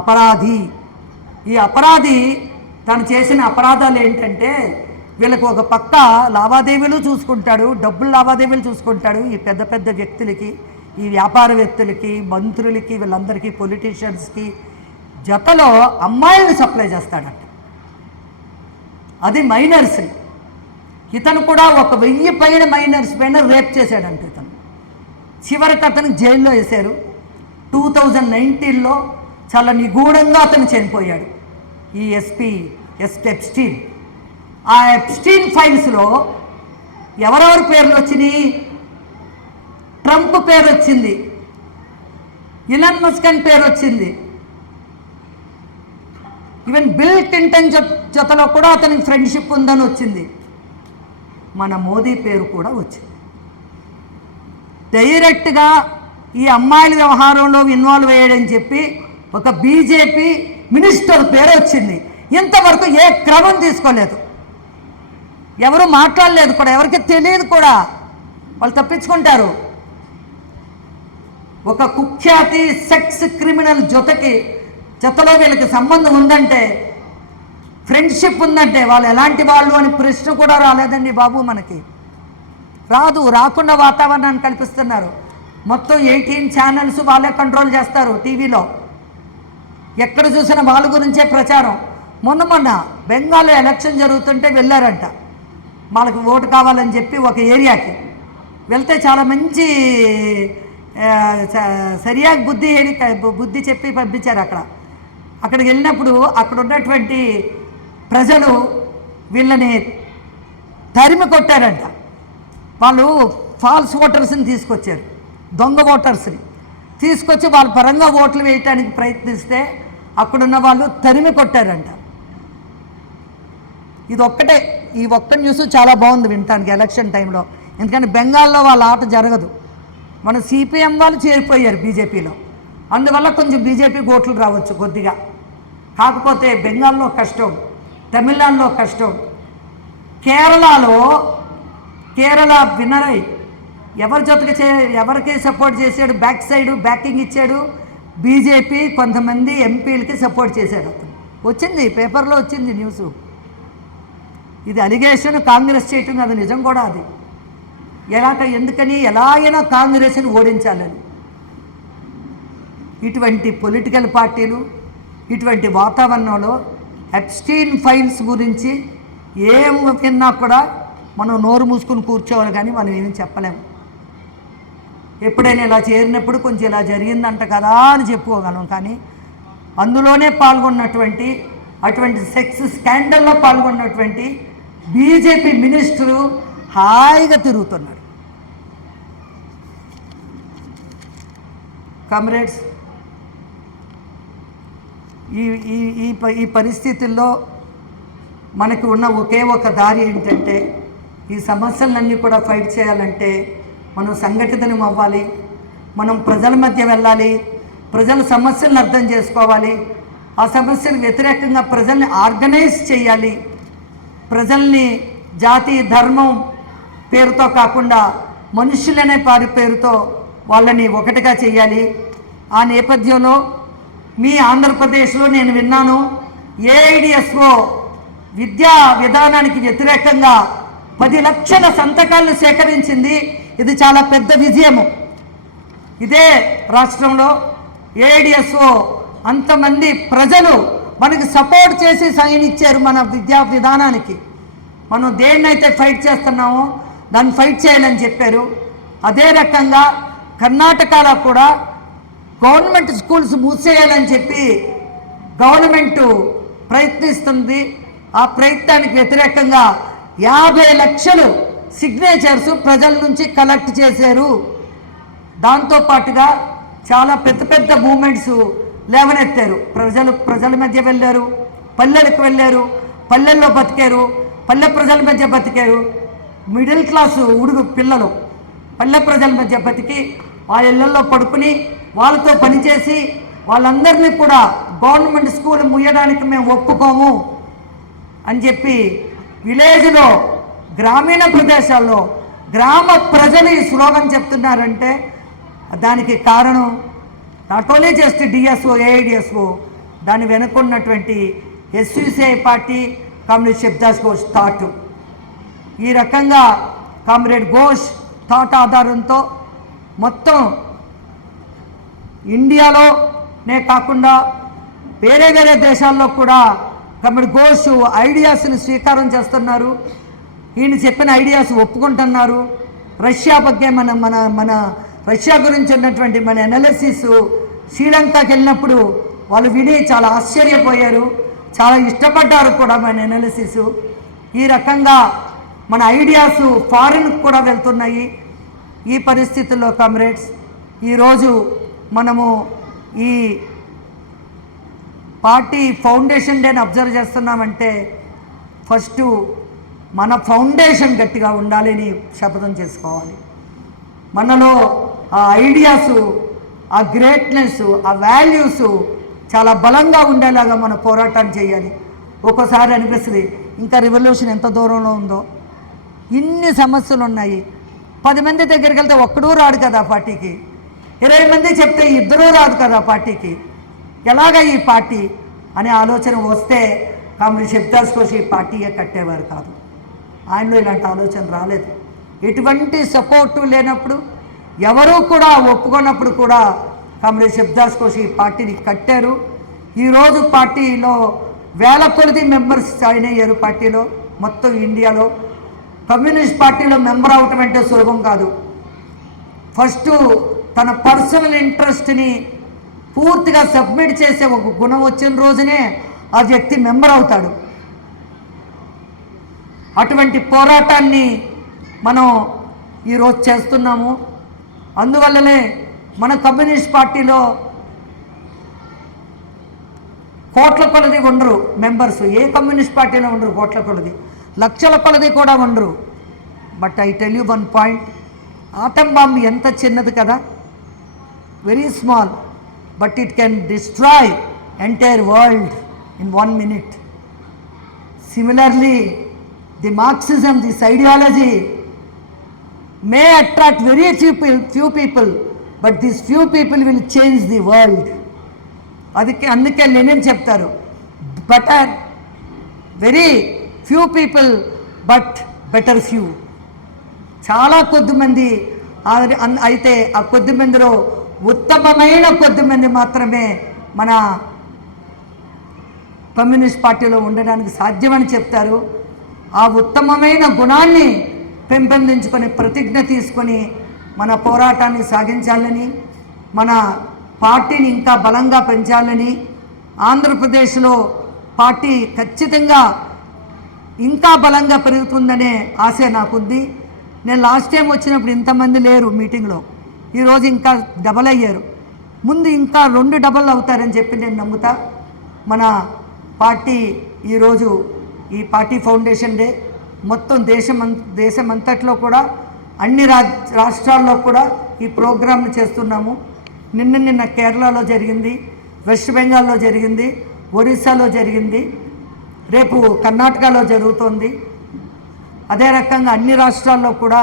అపరాధి. ఈ అపరాధి తను చేసిన అపరాధాలు ఏంటంటే, వీళ్ళకి ఒక పక్క లావాదేవీలు చూసుకుంటాడు, డబ్బులు లావాదేవీలు చూసుకుంటాడు. ఈ పెద్ద పెద్ద వ్యక్తులకి, ఈ వ్యాపారవేత్తలకి, మంత్రులకి, వీళ్ళందరికీ, పొలిటీషియన్స్కి జతలో అమ్మాయిలను సప్లై చేస్తాడంట, అది మైనర్స్ని. ఇతను కూడా 1000 పైన మైనర్స్ పైన రేప్ చేశాడంట ఇతను. చివరికి అతను జైల్లో వేశారు. 2019లో చాలా నిగూఢంగా అతను చనిపోయాడు, ఈ ఎప్స్టీన్. ఆ ఎప్స్టీన్ ఫైల్స్లో ఎవరెవరి పేర్లు వచ్చినాయి? ట్రంప్ పేరు వచ్చింది, ఇలాన్ మస్క్ అని పేరు వచ్చింది, ఈవెన్ బిల్ క్లింటన్ జతలో కూడా అతనికి ఫ్రెండ్షిప్ ఉందని వచ్చింది. మన మోదీ పేరు కూడా వచ్చింది. డైరెక్ట్గా ఈ అమ్మాయిల వ్యవహారంలో ఇన్వాల్వ్ అయ్యాడని చెప్పి ఒక బీజేపీ మినిస్టర్ పేరు వచ్చింది. ఇంతవరకు ఏ క్రమం తీసుకోలేదు, ఎవరు మాట్లాడలేదు కూడా, ఎవరికి తెలియదు కూడా, వాళ్ళు తప్పించుకుంటారు. ఒక కుఖ్యాతి సెక్స్ క్రిమినల్ జతలో వీళ్ళకి సంబంధం ఉందంటే, ఫ్రెండ్షిప్ ఉందంటే వాళ్ళు ఎలాంటి వాళ్ళు అని ప్రశ్న కూడా రాలేదండి బాబు. మనకి రాకుండా వాతావరణాన్ని కల్పిస్తున్నారు. మొత్తం 18 ఛానల్స్ వాళ్ళే కంట్రోల్ చేస్తారు. టీవీలో ఎక్కడ చూసినా వాళ్ళ గురించే ప్రచారం. మొన్న బెంగాల్లో ఎలక్షన్ జరుగుతుంటే వెళ్ళారంట, వాళ్ళకి ఓటు కావాలని చెప్పి ఒక ఏరియాకి వెళ్తే చాలా మంచి సరియాగా బుద్ధి చెప్పి పంపించారు. అక్కడికి వెళ్ళినప్పుడు అక్కడ ఉన్నటువంటి ప్రజలు వీళ్ళని తరిమి కొట్టారంట. వాళ్ళు ఫాల్స్ ఓటర్స్ని తీసుకొచ్చారు, దొంగ ఓటర్స్ని తీసుకొచ్చి వాళ్ళ పరంగా ఓట్లు వేయటానికి ప్రయత్నిస్తే అక్కడున్న వాళ్ళు తరిమి కొట్టారంట. ఈ ఒక్క న్యూస్ చాలా బాగుంది వినటానికి ఎలక్షన్ టైంలో. ఎందుకంటే బెంగాల్లో వాళ్ళ ఆట జరగదు. మన సిపిఎం వాళ్ళు చేరిపోయారు బీజేపీలో, అందువల్ల కొంచెం బీజేపీ ఓట్లు రావచ్చు కొద్దిగా. కాకపోతే బెంగాల్లో కష్టం, తమిళనాడులో కష్టం. కేరళ వినరై ఎవరికి సపోర్ట్ చేశాడు? బ్యాకింగ్ ఇచ్చాడు బీజేపీ. కొంతమంది ఎంపీలకి సపోర్ట్ చేశాడు అతను. వచ్చింది పేపర్లో వచ్చింది న్యూస్. ఇది అలిగేషన్, కాంగ్రెస్ చేయటం అది నిజం కూడా. అది ఎందుకని ఎలాగైనా కాంగ్రెస్ని ఓడించాలని ఇటువంటి పొలిటికల్ పార్టీలు, ఇటువంటి వాతావరణంలో ఎప్స్టీన్ ఫైల్స్ గురించి ఏం విన్నా కూడా మనం నోరు మూసుకుని కూర్చోవాలి, కానీ మనం ఏమీ చెప్పలేము. ఎప్పుడైనా ఇలా చేరినప్పుడు కొంచెం ఇలా జరిగిందంట కదా అని చెప్పుకోగలం, కానీ అందులోనే పాల్గొన్నటువంటి, అటువంటి సెక్స్ స్కాండల్లో పాల్గొన్నటువంటి బీజేపీ మినిస్టరు హాయిగా తిరుగుతున్నాడు. కామ్రేడ్స్, ఈ పరిస్థితుల్లో మనకు ఉన్న ఒకే ఒక దారి ఏంటంటే, ఈ సమస్యలన్నీ కూడా ఫైట్ చేయాలంటే మనం సంఘటితం అవ్వాలి, మనం ప్రజల మధ్య వెళ్ళాలి, ప్రజల సమస్యలను అర్థం చేసుకోవాలి, ఆ సమస్యలకు వ్యతిరేకంగా ప్రజల్ని ఆర్గనైజ్ చేయాలి, ప్రజల్ని జాతి ధర్మం పేరుతో కాకుండా మనుషులనే పేరుతో వాళ్ళని ఒకటిగా చేయాలి. ఆ నేపథ్యంలో మీ ఆంధ్రప్రదేశ్లో నేను విన్నాను, ఏఐడిఎస్ఓ విద్యా విధానానికి వ్యతిరేకంగా 10 లక్షల సంతకాలను సేకరించింది. ఇది చాలా పెద్ద విజయము. ఇదే రాష్ట్రంలో ఏఐడిఎస్ఓ అంతమంది ప్రజలు మనకి సపోర్ట్ చేసి సైన్ ఇచ్చారు మన విద్యా విధానానికి. మనం దేన్నైతే ఫైట్ చేస్తున్నామో దాన్ని ఫైట్ చేయాలని చెప్పారు. అదే రకంగా కర్ణాటకలో కూడా గవర్నమెంట్ స్కూల్స్ మూసేయాలని చెప్పి గవర్నమెంటు ప్రయత్నిస్తుంది. ఆ ప్రయత్నానికి వ్యతిరేకంగా 50 లక్షలు సిగ్నేచర్స్ ప్రజల నుంచి కలెక్ట్ చేశారు. దాంతోపాటుగా చాలా పెద్ద మూమెంట్స్ లేవనెత్తారు. ప్రజల మధ్య వెళ్ళారు, పల్లెలకు వెళ్ళారు, పల్లెల్లో బతికారు, పల్లె ప్రజల మధ్య బతికారు. మిడిల్ క్లాసు పిల్లలు పల్లె ప్రజల మధ్య బతికి వాళ్ళ ఇళ్లలో పడుకుని వాళ్ళతో పనిచేసి వాళ్ళందరినీ కూడా గవర్నమెంట్ స్కూల్ ముయ్యడానికి మేము ఒప్పుకోము అని చెప్పి విలేజ్లో, గ్రామీణ ప్రదేశాల్లో గ్రామ ప్రజలు ఈ స్లోగన్ చెప్తున్నారంటే దానికి కారణం not only just DSO, AIDSO, దాని వెనుకున్నటువంటి SUCI party, comrade Shivdas Ghosh thought. ఈ రకంగా కామ్రేడ్ ఘోష్ థాట్ ఆధారంతో మొత్తం ఇండియాలోనే కాకుండా వేరే వేరే దేశాల్లో కూడా కమిడ్ ఘోష్ ఐడియాస్ని స్వీకారం చేస్తున్నారు. ఈయన చెప్పిన ఐడియాస్ ఒప్పుకుంటున్నారు. రష్యా ಬಗ್ಗೆ మన రష్యా గురించి ఉన్నటువంటి మన ఎనాలిసిస్ శ్రీలంకకి వెళ్ళినప్పుడు వాళ్ళు విని చాలా ఆశ్చర్యపోయారు, చాలా ఇష్టపడ్డారు కూడా మన ఎనాలిసిస్. ఈ రకంగా మన ఐడియాస్ ఫారిన్కి కూడా వెళ్తున్నాయి. ఈ పరిస్థితుల్లో కామ్రేడ్స్ ఈరోజు మనము ఈ పార్టీ ఫౌండేషన్ డేని అబ్జర్వ్ చేస్తున్నామంటే ఫస్ట్ మన ఫౌండేషన్ గట్టిగా ఉండాలని శపథం చేసుకోవాలి. మనలో ఆ ఐడియాస్, ఆ గ్రేట్నెస్, ఆ వాల్యూస్ చాలా బలంగా ఉండేలాగా మన పోరాటం చేయాలి. ఒక్కోసారి అనిపిస్తుంది ఇంకా రివల్యూషన్ ఎంత దూరంలో ఉందో, ఇన్ని సమస్యలు ఉన్నాయి. 10 మంది దగ్గరికి వెళ్తే ఒక్కడూ రాడు కదా పార్టీకి, 20 మంది చెప్తే ఇద్దరూ రాదు కదా పార్టీకి, ఎలాగ ఈ పార్టీ అనే ఆలోచన వస్తే కామ్రేడ్ శివదాస్ ఘోష్ ఈ పార్టీయే కట్టేవారు కాదు. ఆయనలో ఇలాంటి ఆలోచన రాలేదు. ఎటువంటి సపోర్టు లేనప్పుడు, ఎవరూ కూడా ఒప్పుకున్నప్పుడు కూడా కామ్రేడ్ శివదాస్ ఘోష్ ఈ పార్టీని కట్టారు. ఈరోజు పార్టీలో వేల కొలది మెంబర్స్ జాయిన్ అయ్యారు. పార్టీలో మొత్తం ఇండియాలో కమ్యూనిస్ట్ పార్టీలో మెంబర్ అవటం అంటే సులభం కాదు. ఫస్ట్ తన పర్సనల్ ఇంట్రెస్ట్ని పూర్తిగా సబ్మిట్ చేసే ఒక గుణం వచ్చిన రోజునే ఆ వ్యక్తి మెంబర్ అవుతాడు. అటువంటి పోరాటాన్ని మనం ఈరోజు చేస్తున్నాము. అందువల్లనే మన కమ్యూనిస్ట్ పార్టీలో కోట్ల కొలది ఉండరు మెంబర్స్. ఏ కమ్యూనిస్ట్ పార్టీలో ఉండరు కోట్ల కొలది, లక్షల కొలది కూడా ఉండరు. But I tell you one point, atom bomb ఎంత చిన్నది కదా, very small, but it can destroy entire world in 1 minute. Similarly, the Marxism, this ideology may attract very few people, but these few people will change the world. అందుకే Lenin చెప్తారు, better very few people but better few. చాలా కొద్దిమంది అయితే ఆ కొద్దిమందిలో ఉత్తమమైన కొద్దిమంది మాత్రమే మన కమ్యూనిస్ట్ పార్టీలో ఉండడానికి సాధ్యమని చెప్తారు. ఆ ఉత్తమమైన గుణాన్ని పెంపొందించుకొని ప్రతిజ్ఞ తీసుకొని మన పోరాటాన్ని సాగించాలని, మన పార్టీని ఇంకా బలంగా పెంచాలని, ఆంధ్రప్రదేశ్లో పార్టీ ఖచ్చితంగా ఇంకా బలంగా పెరుగుతుందనే ఆశ నాకుంది. నేను లాస్ట్ టైం వచ్చినప్పుడు ఇంతమంది లేరు మీటింగ్లో, ఈరోజు ఇంకా డబల్ అయ్యారు. ముందు ఇంకా 2 డబల్ అవుతారని చెప్పి నేను నమ్ముతా. మన పార్టీ ఈరోజు ఈ పార్టీ ఫౌండేషన్ డే మొత్తం దేశమంతట్లో కూడా అన్ని రాష్ట్రాల్లో కూడా ఈ ప్రోగ్రాంను చేస్తున్నాము. నిన్న కేరళలో జరిగింది, వెస్ట్ బెంగాల్లో జరిగింది, ఒరిస్సాలో జరిగింది, రేపు కర్ణాటకలో జరుగుతోంది. అదే రకంగా అన్ని రాష్ట్రాల్లో కూడా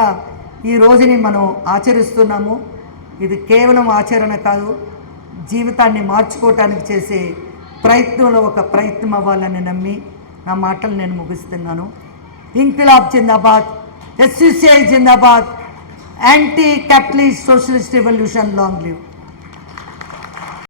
ఈ రోజుని మనం ఆచరిస్తున్నాము. ఇది కేవలం ఆచరణ కాదు, జీవితాన్ని మార్చుకోవటానికి చేసే ప్రయత్నంలో ఒక ప్రయత్నం అవ్వాలని నమ్మి నా మాటలు నేను ముగిస్తున్నాను. ఇంక్విలాబ్ జిందాబాద్, ఎస్యూసీఐ జిందాబాద్, anti capitalist socialist revolution long live.